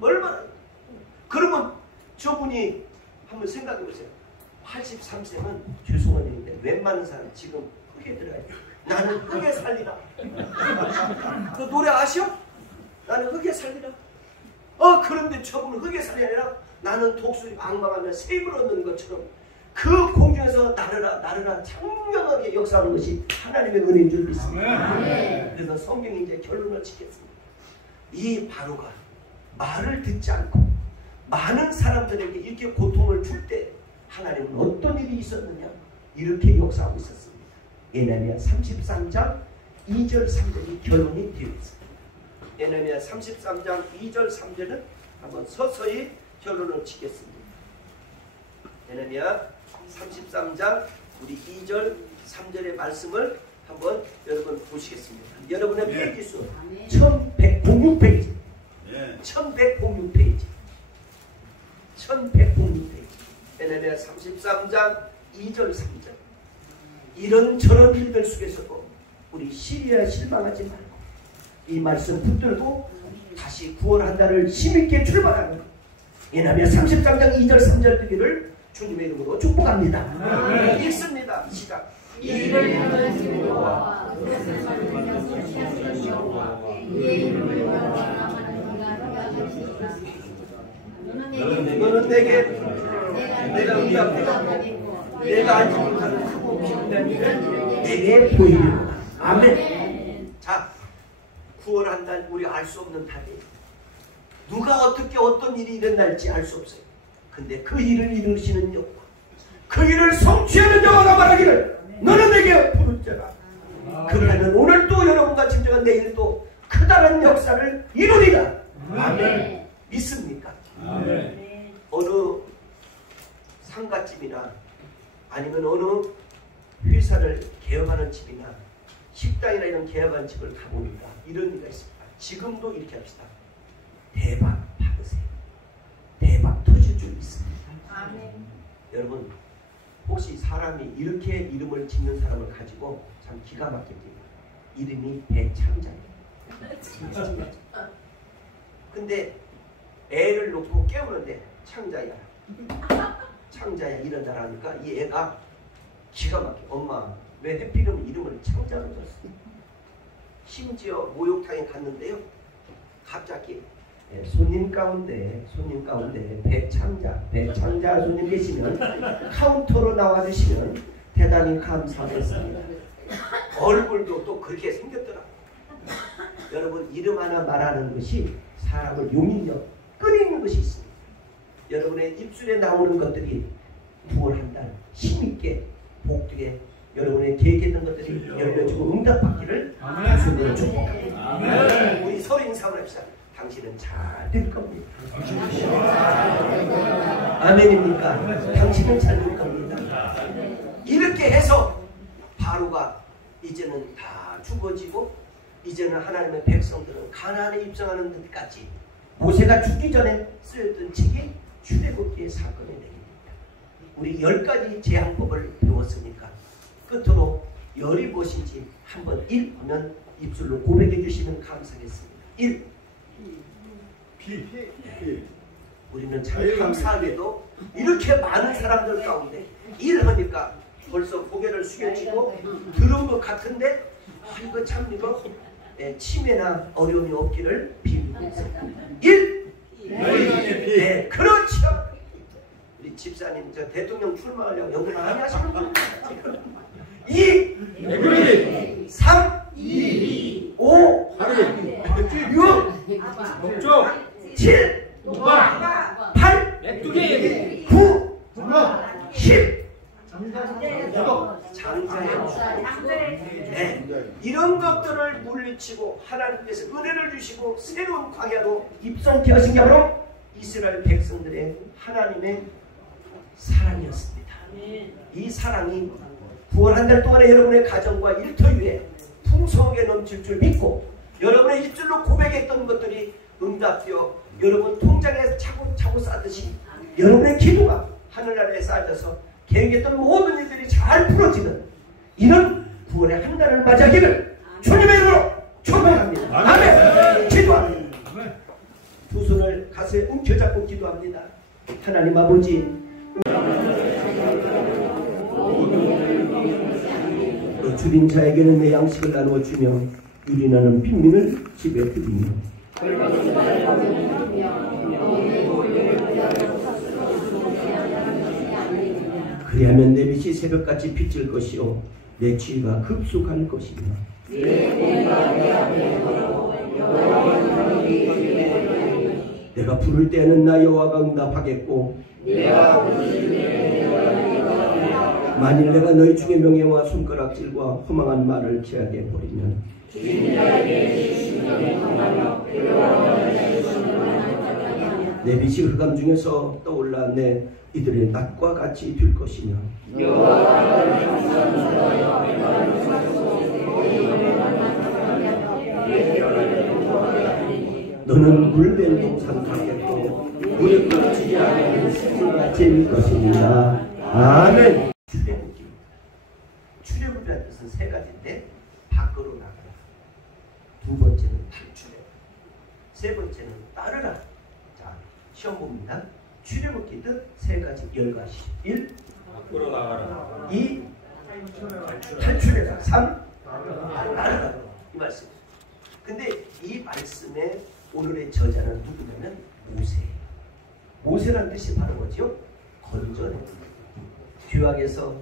얼마나. 그러면 저분이 한번 생각해 보세요. 83세면 죄송한 얘기인데 웬만한 사람 지금 흙에 들어가요. 나는 흙에 살리라. 그 노래 아시오? 나는 흙에 살리라. 그런데 저분은 흙에 살리라 아니라 나는 독수리 방망하며 세입을 얻는 것처럼 그 공중에서 나르라 장명하게 역사하는 것이 하나님의 은혜인 줄 믿습니다. 그래서 성경이 이제 결론을 짓겠습니다. 이 바로가 말을 듣지 않고 많은 사람들에게 이렇게 고통을 줄 때 하나님은 어떤 일이 있었느냐 이렇게 역사하고 있었습니다. 예레미야 33장 2절 3절이 결론이 되어 있습니다. 예레미야 33장 2절 3절은 한번 서서히 결론을 짓겠습니다. 예레미야 33장 우리 2절 3절의 말씀을 한번 여러분 보시겠습니다. 여러분의 페이지 수 1106페이지 1106페이지 1106페이지 예레미야 33장 2절 3절 이런저런 일들 속에서도 우리 시리아에 실망하지 말고 이 말씀 붙들고 다시 구원한다를 힘있게 출발하는 예레미야 33장 2절 3절 되기를 주님의 이름으로 축복합니다. 읽습니다. 시작. 이를 향하신 여호와 그것을 만드신 소시하신 여호와 이의 이름을 영원하는 너는 내게 내가 응답하고 내가 알지 못하는 크고 기운난 일을 내게 보이리로다. 아멘. 자, 구원한다는 우리 알 수 없는 답이 누가 어떻게 어떤 일이 일어날지 알 수 없어요. 근데 그 일을 이루시는 여호와 그 일을 성취하는 여호와가 말하기를 너는 내게 부르짖어라. 그러면 오늘 또 여러분과 진정한 내일 또 크다란 역사를 이루리라. 아멘. 믿습니까? 아멘. 어느 상가집이나 아니면 어느 회사를 개업하는 집이나 식당이나 이런 개업하는 집을 가보니까 이런 일이 있습니다. 지금도 이렇게 합시다. 대박 받으세요. 대박 터질 줄 있습니다. 아멘. 여러분 혹시 사람이 이렇게 이름을 짓는 사람을 가지고 참 기가 막힙니다. 이름이 배창자예요. 근데 애를 놓고 깨우는데 창자야 일어나라 하니까 이 애가 기가 막혀. 엄마 왜 해피름 이름을 창자로 줬어? 심지어 목욕탕에 갔는데요. 갑자기 손님 가운데 배창자 손님 계시면 카운터로 나와주시면 대단히 감사하겠습니다. 얼굴도 또 그렇게 생겼더라. 여러분 이름 하나 말하는 것이 사람을 용인력 끓이는 것이 있습니다. 여러분의 입술에 나오는 것들이 구원한다 힘있게 복되게 여러분의 계획했던 것들이 열려지고 응답받기를 주님으로 축복합니다. 우리 서로 인사를 합시다. 당신은 잘 될 겁니다. 아멘입니까? 당신은 잘 될 겁니다. 이렇게 해서 바로가 이제는 다 죽어지고 이제는 하나님의 백성들은 가나안에 입성하는 데까지 모세가 죽기 전에 쓰였던 책이 출애굽기의 사건이 됩니다. 우리 10가지 제한법을 배웠으니까 끝으로 열이 무엇인지 한번 1 하면 입술로 고백해 주시면 감사하겠습니다. 1. 우리는 참 감사하게도 이렇게 많은 사람들 가운데 1 하니까 벌써 고개를 숙여지고 들은 것 같은데 이거 참 이거 치매나 어려움이 없기를 빌고 있습니다. 1. 네, 그렇죠. 우리 집사님 저 대통령 출마하려고 연구 많이 하시는 분 2. 3. 5. 6. 7. 8. 9. 10. 장자예요. 네. 이런 것들을 물리치고 하나님께서 은혜를 주시고 새로운 광야로 입성케 하신 게 바로 이스라엘 백성들의 하나님의 사랑이었습니다. 이 사랑이 구원 한 달 동안에 여러분의 가정과 일터위에 풍성하게 넘칠 줄 믿고 여러분의 입술로 고백했던 것들이 응답되어 여러분 통장에 차고 쌓듯이 여러분의 기도가 하늘나라에 쌓여서 계획했던 모든 일들이 잘 풀어지는 이런 구원의 한 달을 맞이하기를 주님의 이름으로 축복합니다. 하나님 아버지, 또 줄인 자에게는 내 양식을 나누어 주며 유린하는 빈민을 집에 드리며 그리하면 내 빛이 새벽같이 비칠 것이요 내 지혜가 급속할 것이며 내가 부를 때에는 나 여호와가 응답하겠고 만일 내가 너희 중에 명예와 손가락질과 허망한 말을 취하게 버리면 내 빛이 흑암 중에서 떠올라 내 이들의 낮과 같이 될 것이며 너는 물된 동산 가겠고 물에 꽂히지 않은 샘물과 질 것입니다. 아멘. 출애굽이라는 뜻은 세 가지인데 밖으로 나가라, 두 번째는 탈출해, 세 번째는 따르라. 자, 시험 봅니다. 출애굽기 뜻 세 가지 열가시. 1. 밖으로 나가라. 2. 탈출해라. 3. 따르라. 이 말씀. 근데 이 말씀의 오늘의 저자는 누구냐면 모세예요. 모세라는 뜻이 바로 뭐죠? 건져내. 죄악에서,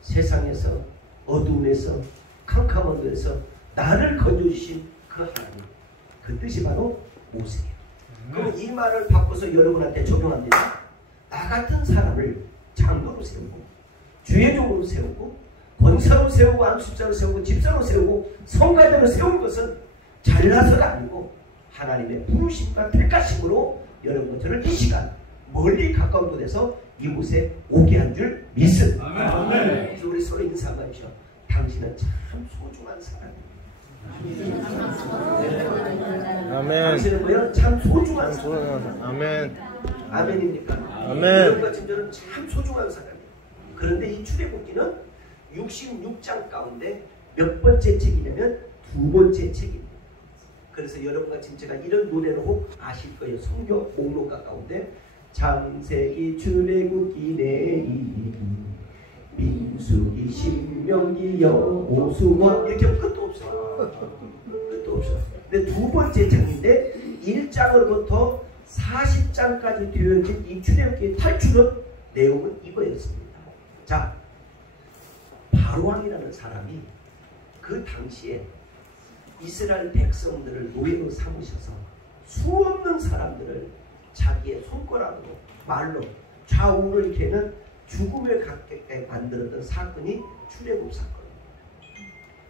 세상에서, 어두움에서, 캄캄한 데서 나를 건져주신 그 하나님, 그 뜻이 바로 모세예요. 그럼 이 말을 바꿔서 여러분한테 적용합니다. 나 같은 사람을 장로로 세우고 주의종으로 세우고 권사로 세우고 안수자로 세우고 집사로 세우고 성가대로 세운 것은 잘나서가 아니고 하나님의 부르심과 택하심으로 여러분 저를 이 시간 멀리 가까운 곳에서 이곳에 오게 한 줄 믿습니다. 아멘. 우리 서로 인사 한번 해주시죠. 당신은 참 소중한 사람입니다. 아멘. 당신은 뭐야? 참 소중한 사람. 아멘. 아멘입니까? 아멘. 여러분 같은 저는 참 소중한 사람이에요. 그런데 이 출애굽기는 66장 가운데 몇 번째 책이냐면 두 번째 책입니다. 그래서 여러분과 지금 제가 이런 노래를 혹 아실 거예요. 성경 목록가 가운데 창세기, 출애굽기, 레위기, 민수기, 신명기, 여호수아 이렇게 끝도 없어요. 끝도 없어요. 근데 두 번째 장인데 1장으로부터 40장까지 되어진 이 출애굽기 탈출은 내용은 이거였습니다. 자, 바로왕이라는 사람이 그 당시에 이스라엘 백성들을 노예로 삼으셔서 수없는 사람들을 자기의 손가락으로 말로 좌우를 이렇게는 죽음에 가깝게 만들었던 사건이 출애굽 사건입니다.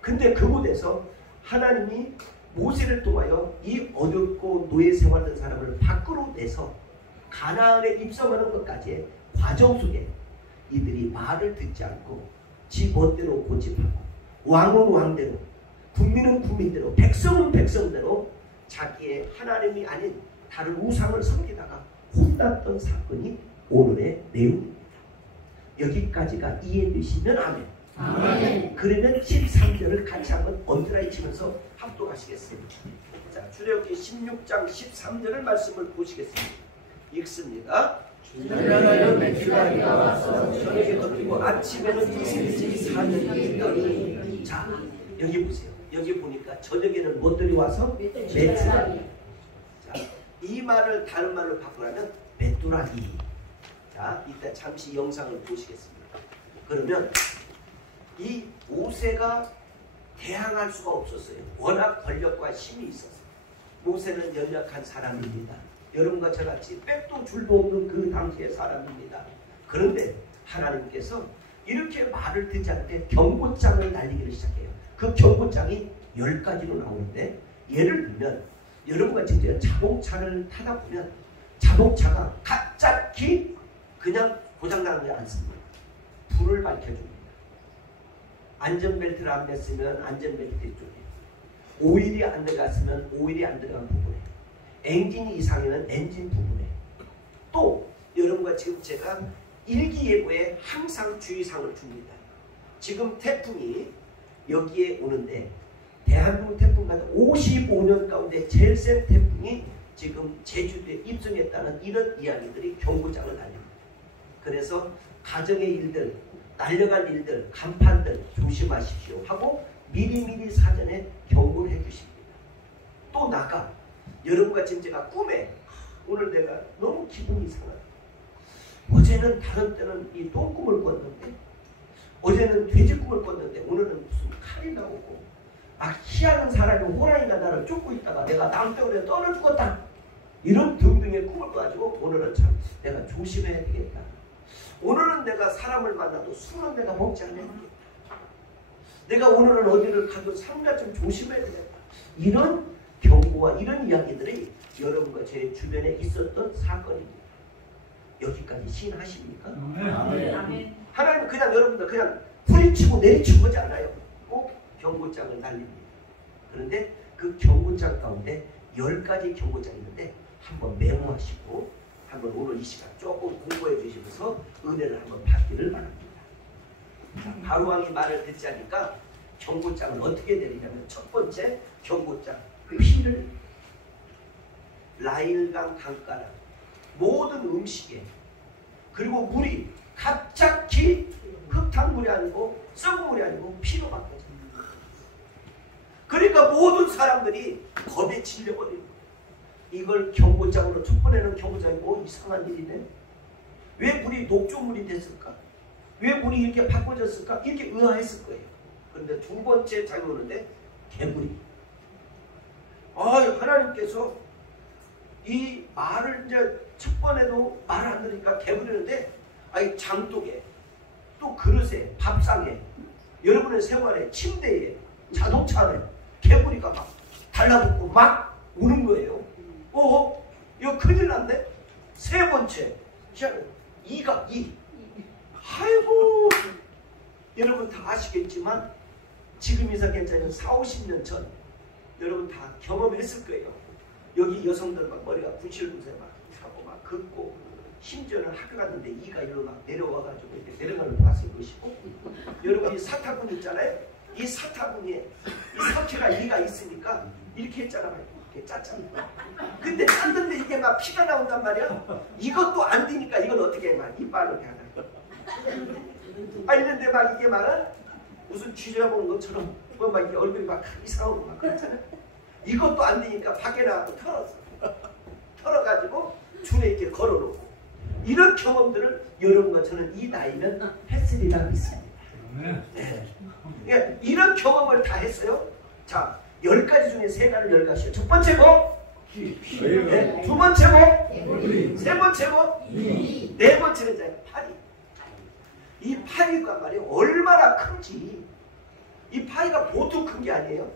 근데 그곳에서 하나님이 모세를 통하여 이 어렵고 노예 생활하던 사람을 밖으로 내서 가나안에 입성하는 것까지의 과정 속에 이들이 말을 듣지 않고 지 멋대로 고집하고 왕은 왕대로 국민은 국민대로 백성은 백성대로 자기의 하나님이 아닌 다른 우상을 섬기다가 혼났던 사건이 오늘의 내용입니다. 여기까지가 이해되시면 아멘. 아멘. 그러면 13절을 같이 한번 언더라인 치면서 합독하시겠습니다. 자, 출애굽기 16장 13절의 말씀을 보시겠습니다. 읽습니다. 저녁에는 메추라기가 와서 저녁에 덮이고 아침에는 이슬이 사늘이 있더니. 자, 여기 보세요. 여기 보니까 저녁에는 뭐들이 와서? 메추라기. 자, 이 말을 다른 말로 바꾸라면 메뚜라기. 자, 이따 잠시 영상을 보시겠습니다. 그러면 이 모세가 대항할 수가 없었어요. 워낙 권력과 힘이 있었어요. 모세는 연약한 사람입니다. 여러분과 저같이 백도 줄도 없는 그 당시의 사람입니다. 그런데 하나님께서 이렇게 말을 듣지 않을 때 경고장을 날리기를 시작해요. 그 경고장이 10가지로 나오는데, 예를 들면 여러분과 진짜 자동차를 타다 보면 자동차가 갑자기 그냥 고장나는 게 않습니다. 불을 밝혀줍니다. 안전벨트를 안 맸으면 안전벨트 쪽에, 오일이 안 들어갔으면 오일이 안 들어간 부분에, 엔진이 이상이면 엔진 부분에, 또 여러분과 지금 제가 일기예보에 항상 주의사항을 줍니다. 지금 태풍이 여기에 오는데 대한민국 태풍 가운데 55년 가운데 제일 센 태풍이 지금 제주도에 입성했다는 이런 이야기들이 경고장을 날립니다. 그래서 가정의 일들, 날려갈 일들, 간판들 조심하십시오 하고 미리미리 사전에 경고를 해주십니다. 또 나가 여러분과 지금 제가 꿈에 오늘 내가 너무 기분이 이상하다. 어제는 다른 때는 이 똥꿈을 꿨는데 어제는 돼지 꿈을 꿨는데 오늘은 무슨 칼이 나오고 막 희하는 사람이 호랑이가 나를 쫓고 있다가 내가 남편에 떨어 죽었다. 이런 등등의 꿈을 가지고 오늘은 참 내가 조심해야 되겠다. 오늘은 내가 사람을 만나도 술은 내가 먹지 않아야 되겠다. 내가 오늘은 어디를 가도 상가 좀 조심해야 되겠다. 이런 경고와 이런 이야기들이 여러분과 제 주변에 있었던 사건입니다. 여기까지 시인하십니까? 아멘. 하나님은 그냥 여러분들 그냥 뿌리치고 내리치고 하지 않아요. 꼭 경고장을 날립니다. 그런데 그 경고장 가운데 10가지 경고장이 있는데 한번 메모하시고 한번 오늘 이 시간 조금 공부해 주시면서 은혜를 한번 받기를 바랍니다. 바로왕이 말을 듣지 않으니까 경고장을 어떻게 내리냐면 첫 번째 경고장 피를 라일강 강가라 모든 음식에 그리고 물이 갑자기 흙탕물이 아니고 썩은 물이 아니고 피로 바뀌어집니다. 그러니까 모든 사람들이 겁에 질려버리는 거예요. 이걸 경고장으로 첫 번에는 경고장이 뭐 이상한 일이네. 왜 물이 녹조물이 됐을까? 왜 물이 이렇게 바꿔졌을까? 이렇게 의아했을 거예요. 그런데 두 번째 장이 오는데 개물이. 하나님께서 이 말을 이제 첫 번에도 말 안 들으니까 개물이는데 장독에 또 그릇에 밥상에 여러분의 생활에 침대에 자동차 안에 개구리가 막 달라붙고 막 우는 거예요. 이거 큰일 났네. 세 번째 이가 아이고 여러분 다 아시겠지만 지금 이사 괜찮은 40-50년 전 여러분 다 경험했을 거예요. 여기 여성들 막 머리가 분실분세 막 하고 막 긋고 심지어는 학교 갔는데 이가 일로 막 내려와가지고 이렇게 내려가는 거 봤을 것이고 여러분 이 사타구니 있잖아요. 이 사타구니에 이 석회가 이가 있으니까 이렇게 했잖아요. 이렇게 짰잖아요. 근데 짰는데 이게 막 피가 나온단 말이야. 이것도 안 되니까 이걸 어떻게 해? 막 이빨로 이렇게 하다. 이런데 막 이게 막은 무슨 쥐잡아본 것처럼 막 이게 얼굴이 막 이상하고 막 그렇잖아요. 이것도 안 되니까 밖에 나가고 털었어. 털어가지고 줄에 이렇게 걸어놓고 이런 경험들을 여러분과 저는 이 나이면 했으리라 믿습니다. 네. 그러니까 이런 경험을 다 했어요. 자, 10가지 중에 3가지를 10가지요. 첫 번째 뭐? 네. 두 번째 뭐? 세 번째 뭐? 네 번째는 이제 파리. 이 파리가 말이에요. 얼마나 큰지. 이 파리가 보통 큰 게 아니에요.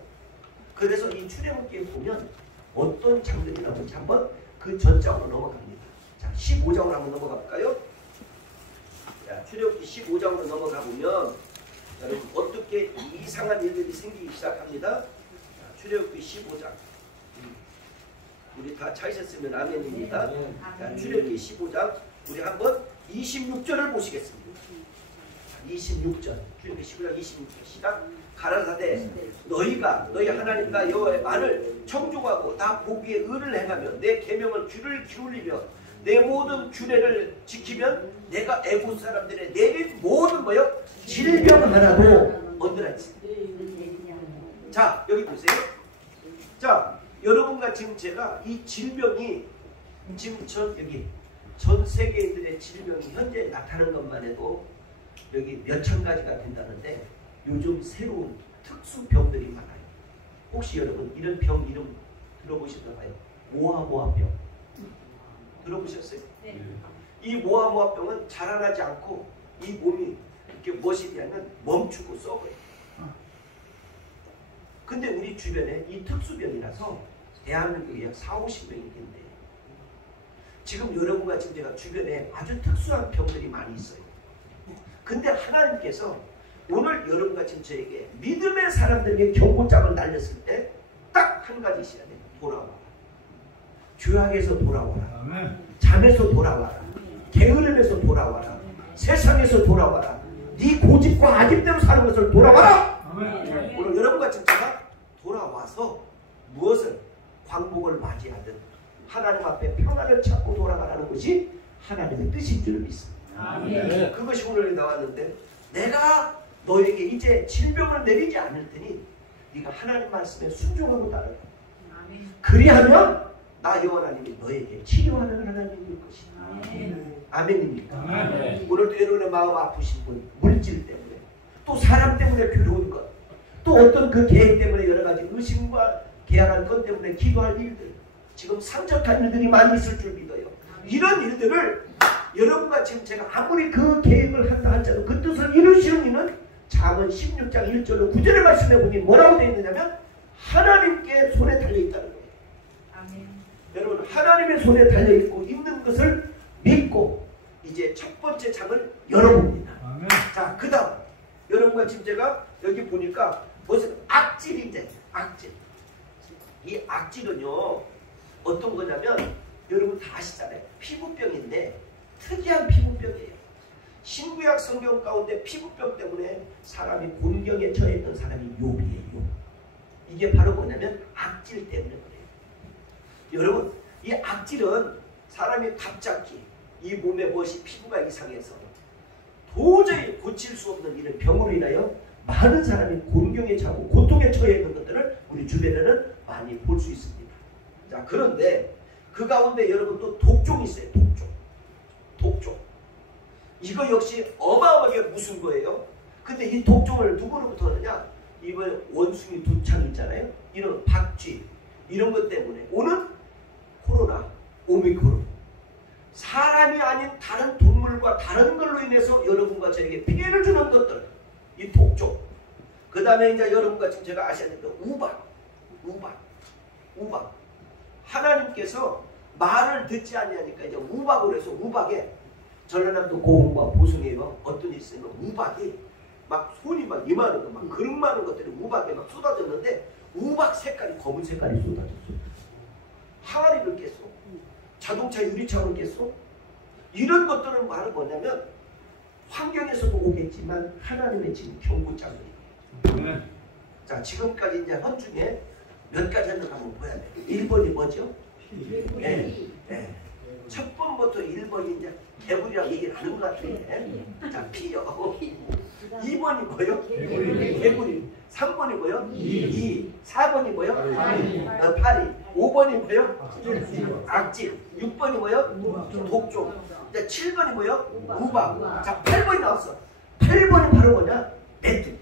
그래서 이 출애굽기에 보면 어떤 장면이 나오는지 한번 그 전장으로 넘어갑니다. 자, 15장으로 한번 넘어가 볼까요? 자, 출애굽기 15장으로 넘어가 보면 여러분 어떻게 이상한 일들이 생기기 시작합니다. 자, 출애굽기 15장. 우리 다 찾으셨으면 아멘입니다. 자, 출애굽기 15장 우리 한번 26절을 보시겠습니다. 26절. 출애굽기 15장 26절 시작. 가라사대 너희가 너희 하나님과 여호와의 말을 청종하고 다 보기에 의를 행하며 내 계명을 귀를 기울이며 내 모든 규례를 지키면 내가 애굽 사람들의 내린 모든 거요 질병 하나도 얻으라지. 자, 여기 보세요. 자, 여러분과 지금 제가 이 질병이 지금 전 세계인들의 질병이 현재 나타나는 것만 해도 여기 몇천 가지가 된다는데 요즘 새로운 특수병들이 많아요. 혹시 여러분 이런 병 이름 들어보셨나봐요? 모아모아병 들어보셨어요? 네. 이 모아모아병은 자라나지 않고 이 몸이 이렇게 무엇이 되냐면 멈추고 썩어요. 근데 우리 주변에 이 특수병이라서 대한민국에 약 40-50명이 있는데 지금 여러분과 지금 제가 주변에 아주 특수한 병들이 많이 있어요. 근데 하나님께서 오늘 여러분과 지금 저에게 믿음의 사람들에게 경고장을 날렸을 때 딱 한 가지 있어야 돼. 돌아와라. 죄악에서 돌아와라. 잠에서 돌아와라. 게으름에서 돌아와라. 세상에서 돌아와라. 네 고집과 아집대로 사는 것을 돌아와라. 오늘 여러분과 지금 제가 돌아와서 무엇을? 광복을 맞이하든 하나님 앞에 평안을 찾고 돌아가라는 것이 하나님의 뜻인 줄 믿습니다. 아멘. 그것이 오늘 나왔는데 내가 너에게 이제 질병을 내리지 않을 테니 네가 하나님 말씀에 순종하고 따르라. 그리하면 나 여호와 하나님이 너에게 치료하는 하나님일 것이다. 아멘입니다. 아멘. 오늘도 여러분의 마음 아프신 분, 물질 때문에 또 사람 때문에 괴로운 것, 또 어떤 그 계획 때문에 여러 가지 의심과 계약한 것 때문에 기도할 일들, 지금 상적한 일들이 많이 있을 줄 믿어요. 이런 일들을 여러분과 지금 제가 아무리 그 계획을 한다 할지라도 그 뜻을 이루시는 이는 잠언 16장 1절로 9절의 말씀에 보니 뭐라고 되어 있느냐면 하나님께 손에 달려있다는 거예요. 아멘. 여러분 하나님의 손에 달려있고 있는 것을 믿고 이제 첫 번째 장을 열어봅니다. 아멘. 자, 그 다음 여러분과 지금 제가 여기 보니까 무슨 악질이 이제 악질. 이 악질은요 어떤 거냐면 여러분 다 아시잖아요. 피부병인데 특이한 피부병이에요. 신구약 성경 가운데 피부병 때문에 사람이 곤경에 처했던 사람이 욥이에요. 이게 바로 뭐냐면 악질 때문에 그래요. 여러분 이 악질은 사람이 갑자기 이 몸에 무엇이 피부가 이상해서 도저히 고칠 수 없는 이런 병으로 인하여 많은 사람이 곤경에 처하고 고통에 처해 있는 것들을 우리 주변에는 많이 볼 수 있습니다. 자, 그런데 그 가운데 여러분 또 독종이 있어요. 독종. 이거 역시 어마어마하게 무슨 거예요? 근데 이 독종을 누구로부터 하느냐? 이번 원숭이 두창 있잖아요. 이런 박쥐 이런 것 때문에 오는 코로나 오미크론, 사람이 아닌 다른 동물과 다른 걸로 인해서 여러분과 저에게 피해를 주는 것들, 이 독종. 그 다음에 이제 여러분과 지금 제가 아셔야 되는 우박. 하나님께서 말을 듣지 아니하니까 이제 우박으로 해서 우박에 전라남도 고흥과 보성에요 어떤 일이 있으면 우박이 막 손이 막 이만한 거, 막 그릇 많은 것들이 우박에 막 쏟아졌는데 우박 색깔이 검은 색깔이 쏟아졌어요. 항아리를 깼어. 자동차 유리창을 깼어. 이런 것들은 말은 뭐냐면 환경에서도 오겠지만 하나님의 지금 경고장면이에요. 자, 지금까지 이제 헌 중에 몇 가지 한번 봐야 돼요. 1번이 뭐죠? 네. 첫 번부터 1번이 이제 개구리라고 얘기를 하는 것 같아요. 자, 피요. 2번이 뭐요? 개구리. 3번이 뭐요? 2. 4번이 뭐요? 파리. 5번이 뭐요? 악질. 6번이 뭐요? 독종. 7번이 뭐요? 우박. 자, 8번이 나왔어. 8번이 바로 뭐냐? 메뚜기.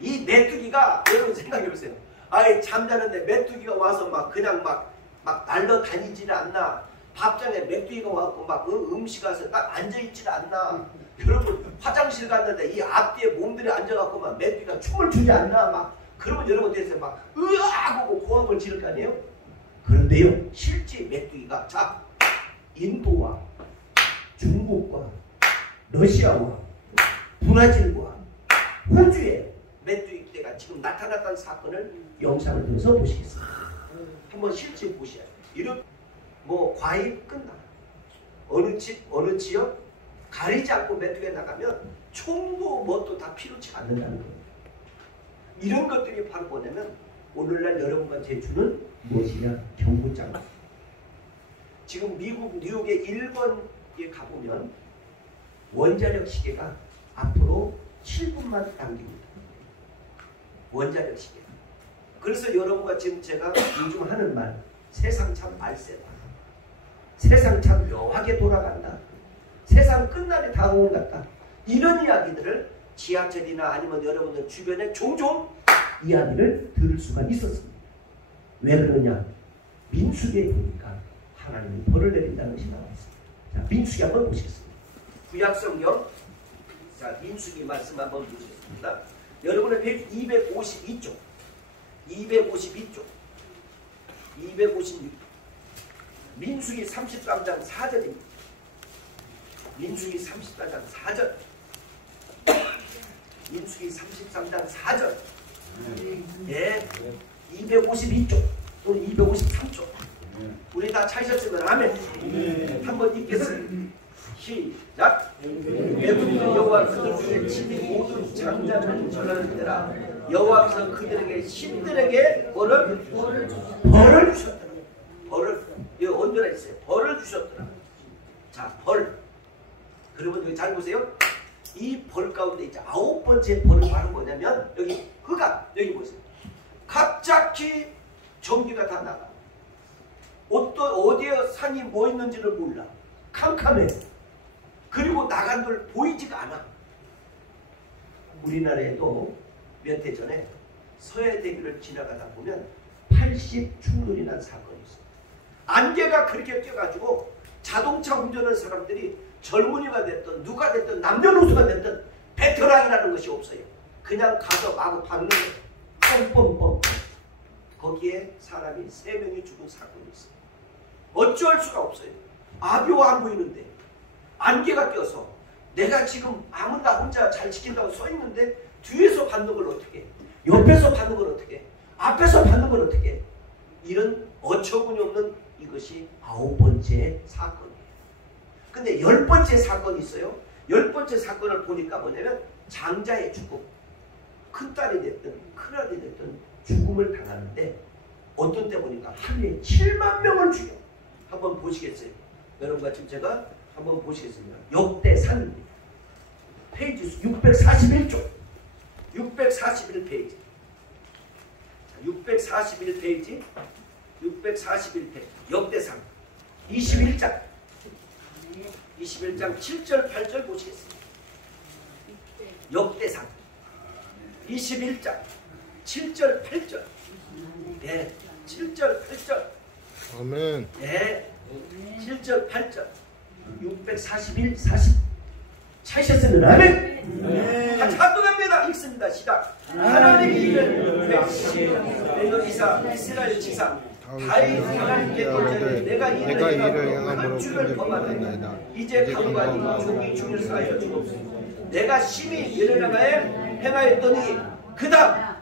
이 메뚜기가 여러분 생각해보세요. 아예 잠자는데 메뚜기가 와서 막 그냥 막 날려다니지를 않나. 밥장에 메뚜기가 와서 막 음식 와서 딱 앉아있지를 않나. 여러분 화장실 갔는데 이 앞뒤에 몸들이 앉아갖고 막 메뚜기가 춤을 추지 않나. 막 그러면 여러분 대해서 막 으악 하고 고함을 지를 거 아니에요. 그런데요 실제 메뚜기가 자 인도와 중국과 러시아와 브라질과 호주에 메뚜기 떼가 지금 나타났다는 사건을 영상을 통해서 보시겠습니다. 한번 실제 보셔야 돼요. 이런 뭐 과일 끝나 어느 집 어느 지역 가리지 않고 메뚜기에 나가면 총도 뭣도 다 필요치 않는다는 거예요. 이런 것들이 바로 뭐냐면 오늘날 여러분과 제 주는 무엇이냐? 경고장. 지금 미국 뉴욕의 1번에 가보면 원자력 시계가 앞으로 7분만 당깁니다. 원자력 시계. 그래서 여러분과 지금 제가 요즘 하는 말 세상 참 말세다. 세상 참 묘하게 돌아간다. 세상 끝날이 다가온 것 같다. 이런 이야기들을 지하철이나 아니면 여러분들 주변에 종종 이야기를 들을 수가 있었습니다. 왜 그러냐? 민수기에 보니까 하나님이 벌을 내린다는 것이 나와 있습니다. 자, 민수기 한번 보시겠습니다. 구약성경 자 민수기 말씀 한번 보시겠습니다. 여러분의 페이지 252쪽 256 민수기 33장 4절입니다. 민수기 33장 4절 민수기 33장 4절 예, 252쪽 또는 253쪽 우리 다 찾으셨으면 아멘. 한번 읽겠습니다. 시작. 외국인 여호와 그들 중에 친히 모든 장자를 전하는 때라 여호와께서 그들에게 신들에게 벌을 주셨다. 벌을 여기 언제나 있어요. 벌을 주셨더라. 자, 벌. 그러면 여기 잘 보세요. 이 벌 가운데 이제 9번째 벌은 바로 뭐냐면 여기 흑암. 여기 보세요. 갑자기 전기가 다 나가. 어디에 산이 뭐 있는지를 몰라. 캄캄해. 그리고 나간 걸 보이지가 않아. 우리나라에도 몇 해 전에 서해대교를 지나가다 보면 80 충돌이 난 사건이 있어요. 안개가 그렇게 껴가지고 자동차 운전하는 사람들이 젊은이가 됐든 누가 됐든 남녀노소가 됐든 베테랑이라는 것이 없어요. 그냥 가서 마구 밟는 거예요. 뻔뻔뻔. 거기에 사람이 3명이 죽은 사건이 있어요. 어찌할 수가 없어요. 아비와 안 보이는데 안개가 껴서 내가 지금 아무나 혼자 잘 지킨다고 써 있는데 뒤에서 받는 걸 어떻게 해? 옆에서 받는 걸 어떻게 해? 앞에서 받는 걸 어떻게 해? 이런 어처구니 없는 이것이 9번째 사건이에요. 근데 10번째 사건이 있어요. 10번째 사건을 보니까 뭐냐면 장자의 죽음. 큰딸이 됐든 큰아들이 됐든 죽음을 당하는데 어떤 때 보니까 하루에 7만 명을 죽여. 한번 보시겠어요? 여러분과 지금 제가 한번 보시겠습니다. 역대상입니다. 페이지 수 641쪽. 641페이지. 641페이지. 641페이지. 역대상. 21장. 21장 7절 8절 보시겠습니다. 역대상. 21장 7절 8절. 네. 7절 8절. 아멘. 네. 7절 8절. 641 40. 찾으셨으면 아멘. 같이 합동합니다. 읽습니다. 시작. 하나님이 이를 백시이사 이스라엘 지사 다윗 하나님께 돌자니 내가 이를 행함으로 주를 범하나이다. 이제 강관이 종이 주를 사하여 주옵소서. 내가 심히 열나가에 행하였더니 그다음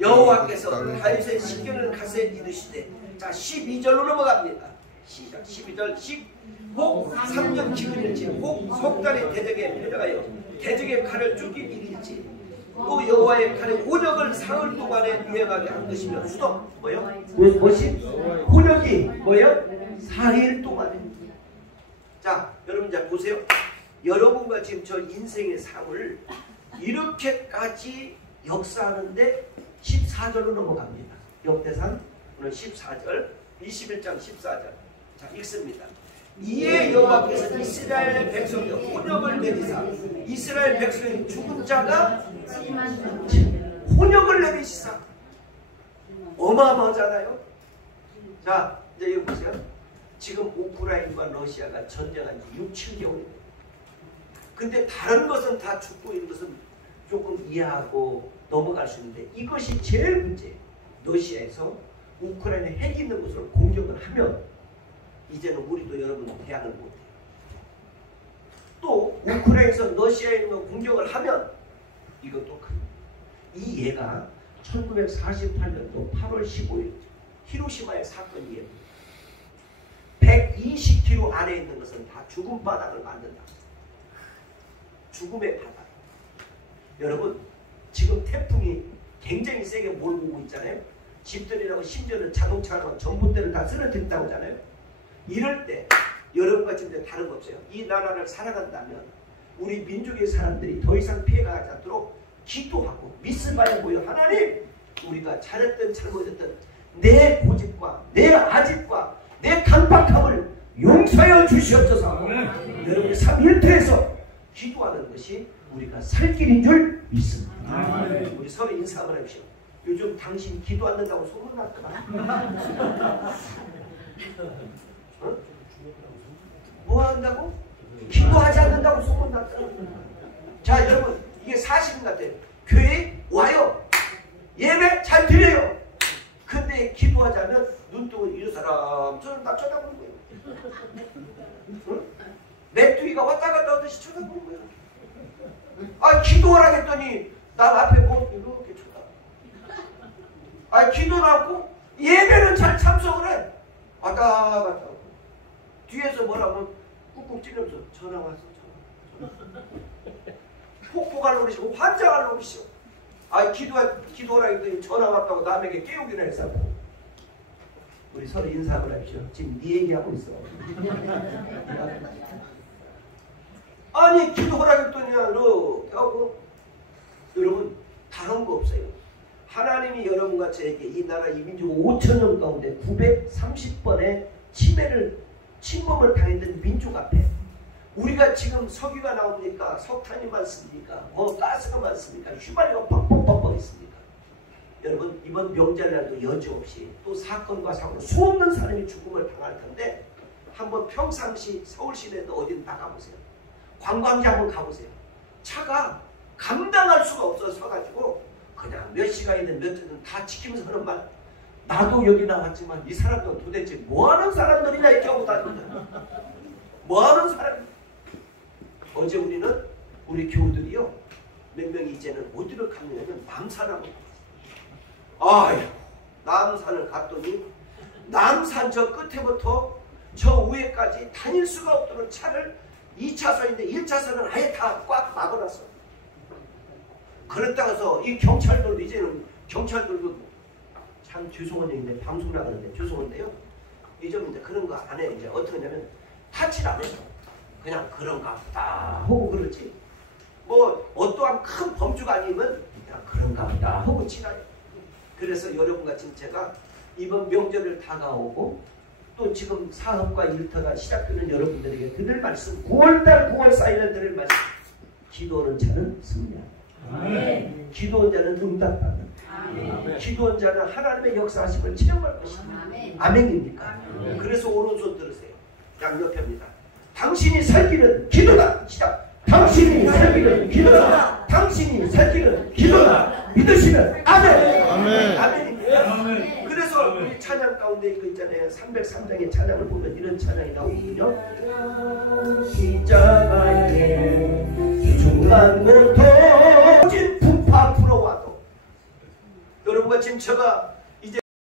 여호와께서 다윗의 신경을 가세 이르시되. 자, 12절로 넘어갑니다. 시작. 12절. 혹 3년 기근일지 혹 석달이 대적에 패려하여 대적의 칼을 쫓긴 일일지 또 여호와의 칼이 혼역을 사흘 동안에 유행하게 한 것이며 수도 뭐요? 무엇이? 혼역이 뭐요? 4일 동안에. 자, 여러분 이제 보세요. 여러분과 지금 저 인생의 삶을 이렇게까지 역사하는데 14절로 넘어갑니다. 역대상 오늘 14절 21장 14절. 자, 읽습니다. 이에 여호와께서 이스라엘 백성의 혼역을 내리사 이스라엘 백성의 죽은 자가 혼역을 내리시사. 어마어마하잖아요. 자, 이제 여기 보세요. 지금 우크라이나와 러시아가 전쟁한 지 6, 7개월입니다. 근데 다른 것은 다 죽고 있는 것은 조금 이해하고 넘어갈 수 있는데 이것이 제일 문제예요. 러시아에서 우크라이나 핵 있는 곳을 공격을 하면 이제는 우리도 여러분 대항을 못해요. 또 우크라이나에서 러시아에 있는 공격을 하면 이것도 큽니다. 이 예가 1948년도 8월 15일 히로시마의 사건이에요. 120km 안에 있는 것은 다 죽음 바닥을 만든다. 죽음의 바닥. 여러분 지금 태풍이 굉장히 세게 몰고 오고 있잖아요. 집들이라고 심지어는 자동차라고 전봇대를 다 쓰러뜨린다고 하잖아요. 이럴 때 여러분과 지금 다른 거 없어요. 이 나라를 살아간다면 우리 민족의 사람들이 더 이상 피해가지 않도록 기도하고 믿음을 모여 하나님 우리가 잘했든 잘못했든 내 고집과 내 아집과 내 강박함을 용서하여 주시옵소서. 여러분의 삶 일터에서 기도하는 것이 우리가 살 길인 줄 믿습니다. 우리 서로 인사 한번 해주시오. 요즘 당신 기도 안 된다고 소문났더라. 어? 뭐 한다고? 기도하지 않는다고 소문났더라. 자, 여러분 이게 사실인 것 같아요. 교회에 와요. 예배 잘 드려요. 근데 기도하자면 눈뜨고 이 사람 저를 다 쳐다보는 거예요. 응? 메뚜기가 왔다 갔다 하듯이 쳐다보는 거예요. 아, 기도하라 했더니 나 앞에 뭐 이렇게 쳐다봐. 아, 기도를 하고 예배는 잘 참석을 해. 왔다 갔다 하고 뒤에서 뭐라면 꾹꾹 찌르면서 전화 왔어. 전화. 폭포갈 노리시고 환장할 노리시고. 아, 기도하라 했더니 전화 왔다고 남에게 깨우기나 했어. 우리 서로 인사 한번 합시오. 지금 네 얘기하고 있어. 아니 기도하라 했더니 이렇게 하고. 여러분 다른 거 없어요. 하나님이 여러분과 저에게 이 나라 이 민족 5천년 가운데 930번의 침범을 당했던 민족 앞에 우리가 지금 석유가 나옵니까? 석탄이 많습니까? 뭐 가스가 많습니까? 휘발유가 뻑뻑뻑뻑 있습니까? 여러분 이번 명절날도 여지없이 또 사건과 사고로 수없는 사람이 죽음을 당할 텐데 한번 평상시 서울 시내도 어딘 나가보세요. 관광지 한번 가보세요. 차가 감당할 수가 없어서 서가지고 그냥 몇 시간이든 몇 주든 다 지키면서 하는 말. 나도 여기 나왔지만 이 사람들은 도대체 뭐하는 사람들이냐 이렇게 하고 다닌다. 뭐하는 사람. 어제 우리 교우들이요 몇 명이 이제는 어디를 갔냐면 남산하고 아휴 남산을 갔더니 남산 저 끝에부터 저 위에까지 다닐 수가 없도록 차를 2차선인데 1차선은 아예 다 꽉 막아놨어. 그랬다가서 이 경찰들도 이제는 경찰들도 참 죄송한 얘기인데 방송 나가는데 죄송한데요. 이제는 이제 그런 거 안 해. 이제 어떻게 하냐면 타치를 안 해서 그냥 그런가 보다 하고 그러지. 뭐 어떠한 큰 범주가 아니면 그냥 그런가 보다 하고 지나요. 그래서 여러분과 지금 제가 이번 명절을 다가오고 또 지금 사업과 일터가 시작되는 여러분들에게 드릴 말씀 9월달 9월 4일에 드릴 말씀 기도하는 자는 승리한다. 아멘. 기도한 자는 응답받는다. 아멘. 기도한 자는 하나님의 역사하심을 체험할 것이다. 아멘. 아멘입니까? 아멘. 그래서 오른손 들으세요. 양옆입니다. 당신이 살기는 기도다. 시작. 당신이 살기는 기도다. 당신이 살기는 기도다. 믿으시면 아멘. 아멘. 아멘입니다. 아멘. 그래서 우리 찬양 가운데 그 있잖아요. 303장의 찬양을 보면 이런 찬양이 나오거든요. 십자가에 중간부터 부파 불어와도 여러분과 지금 제가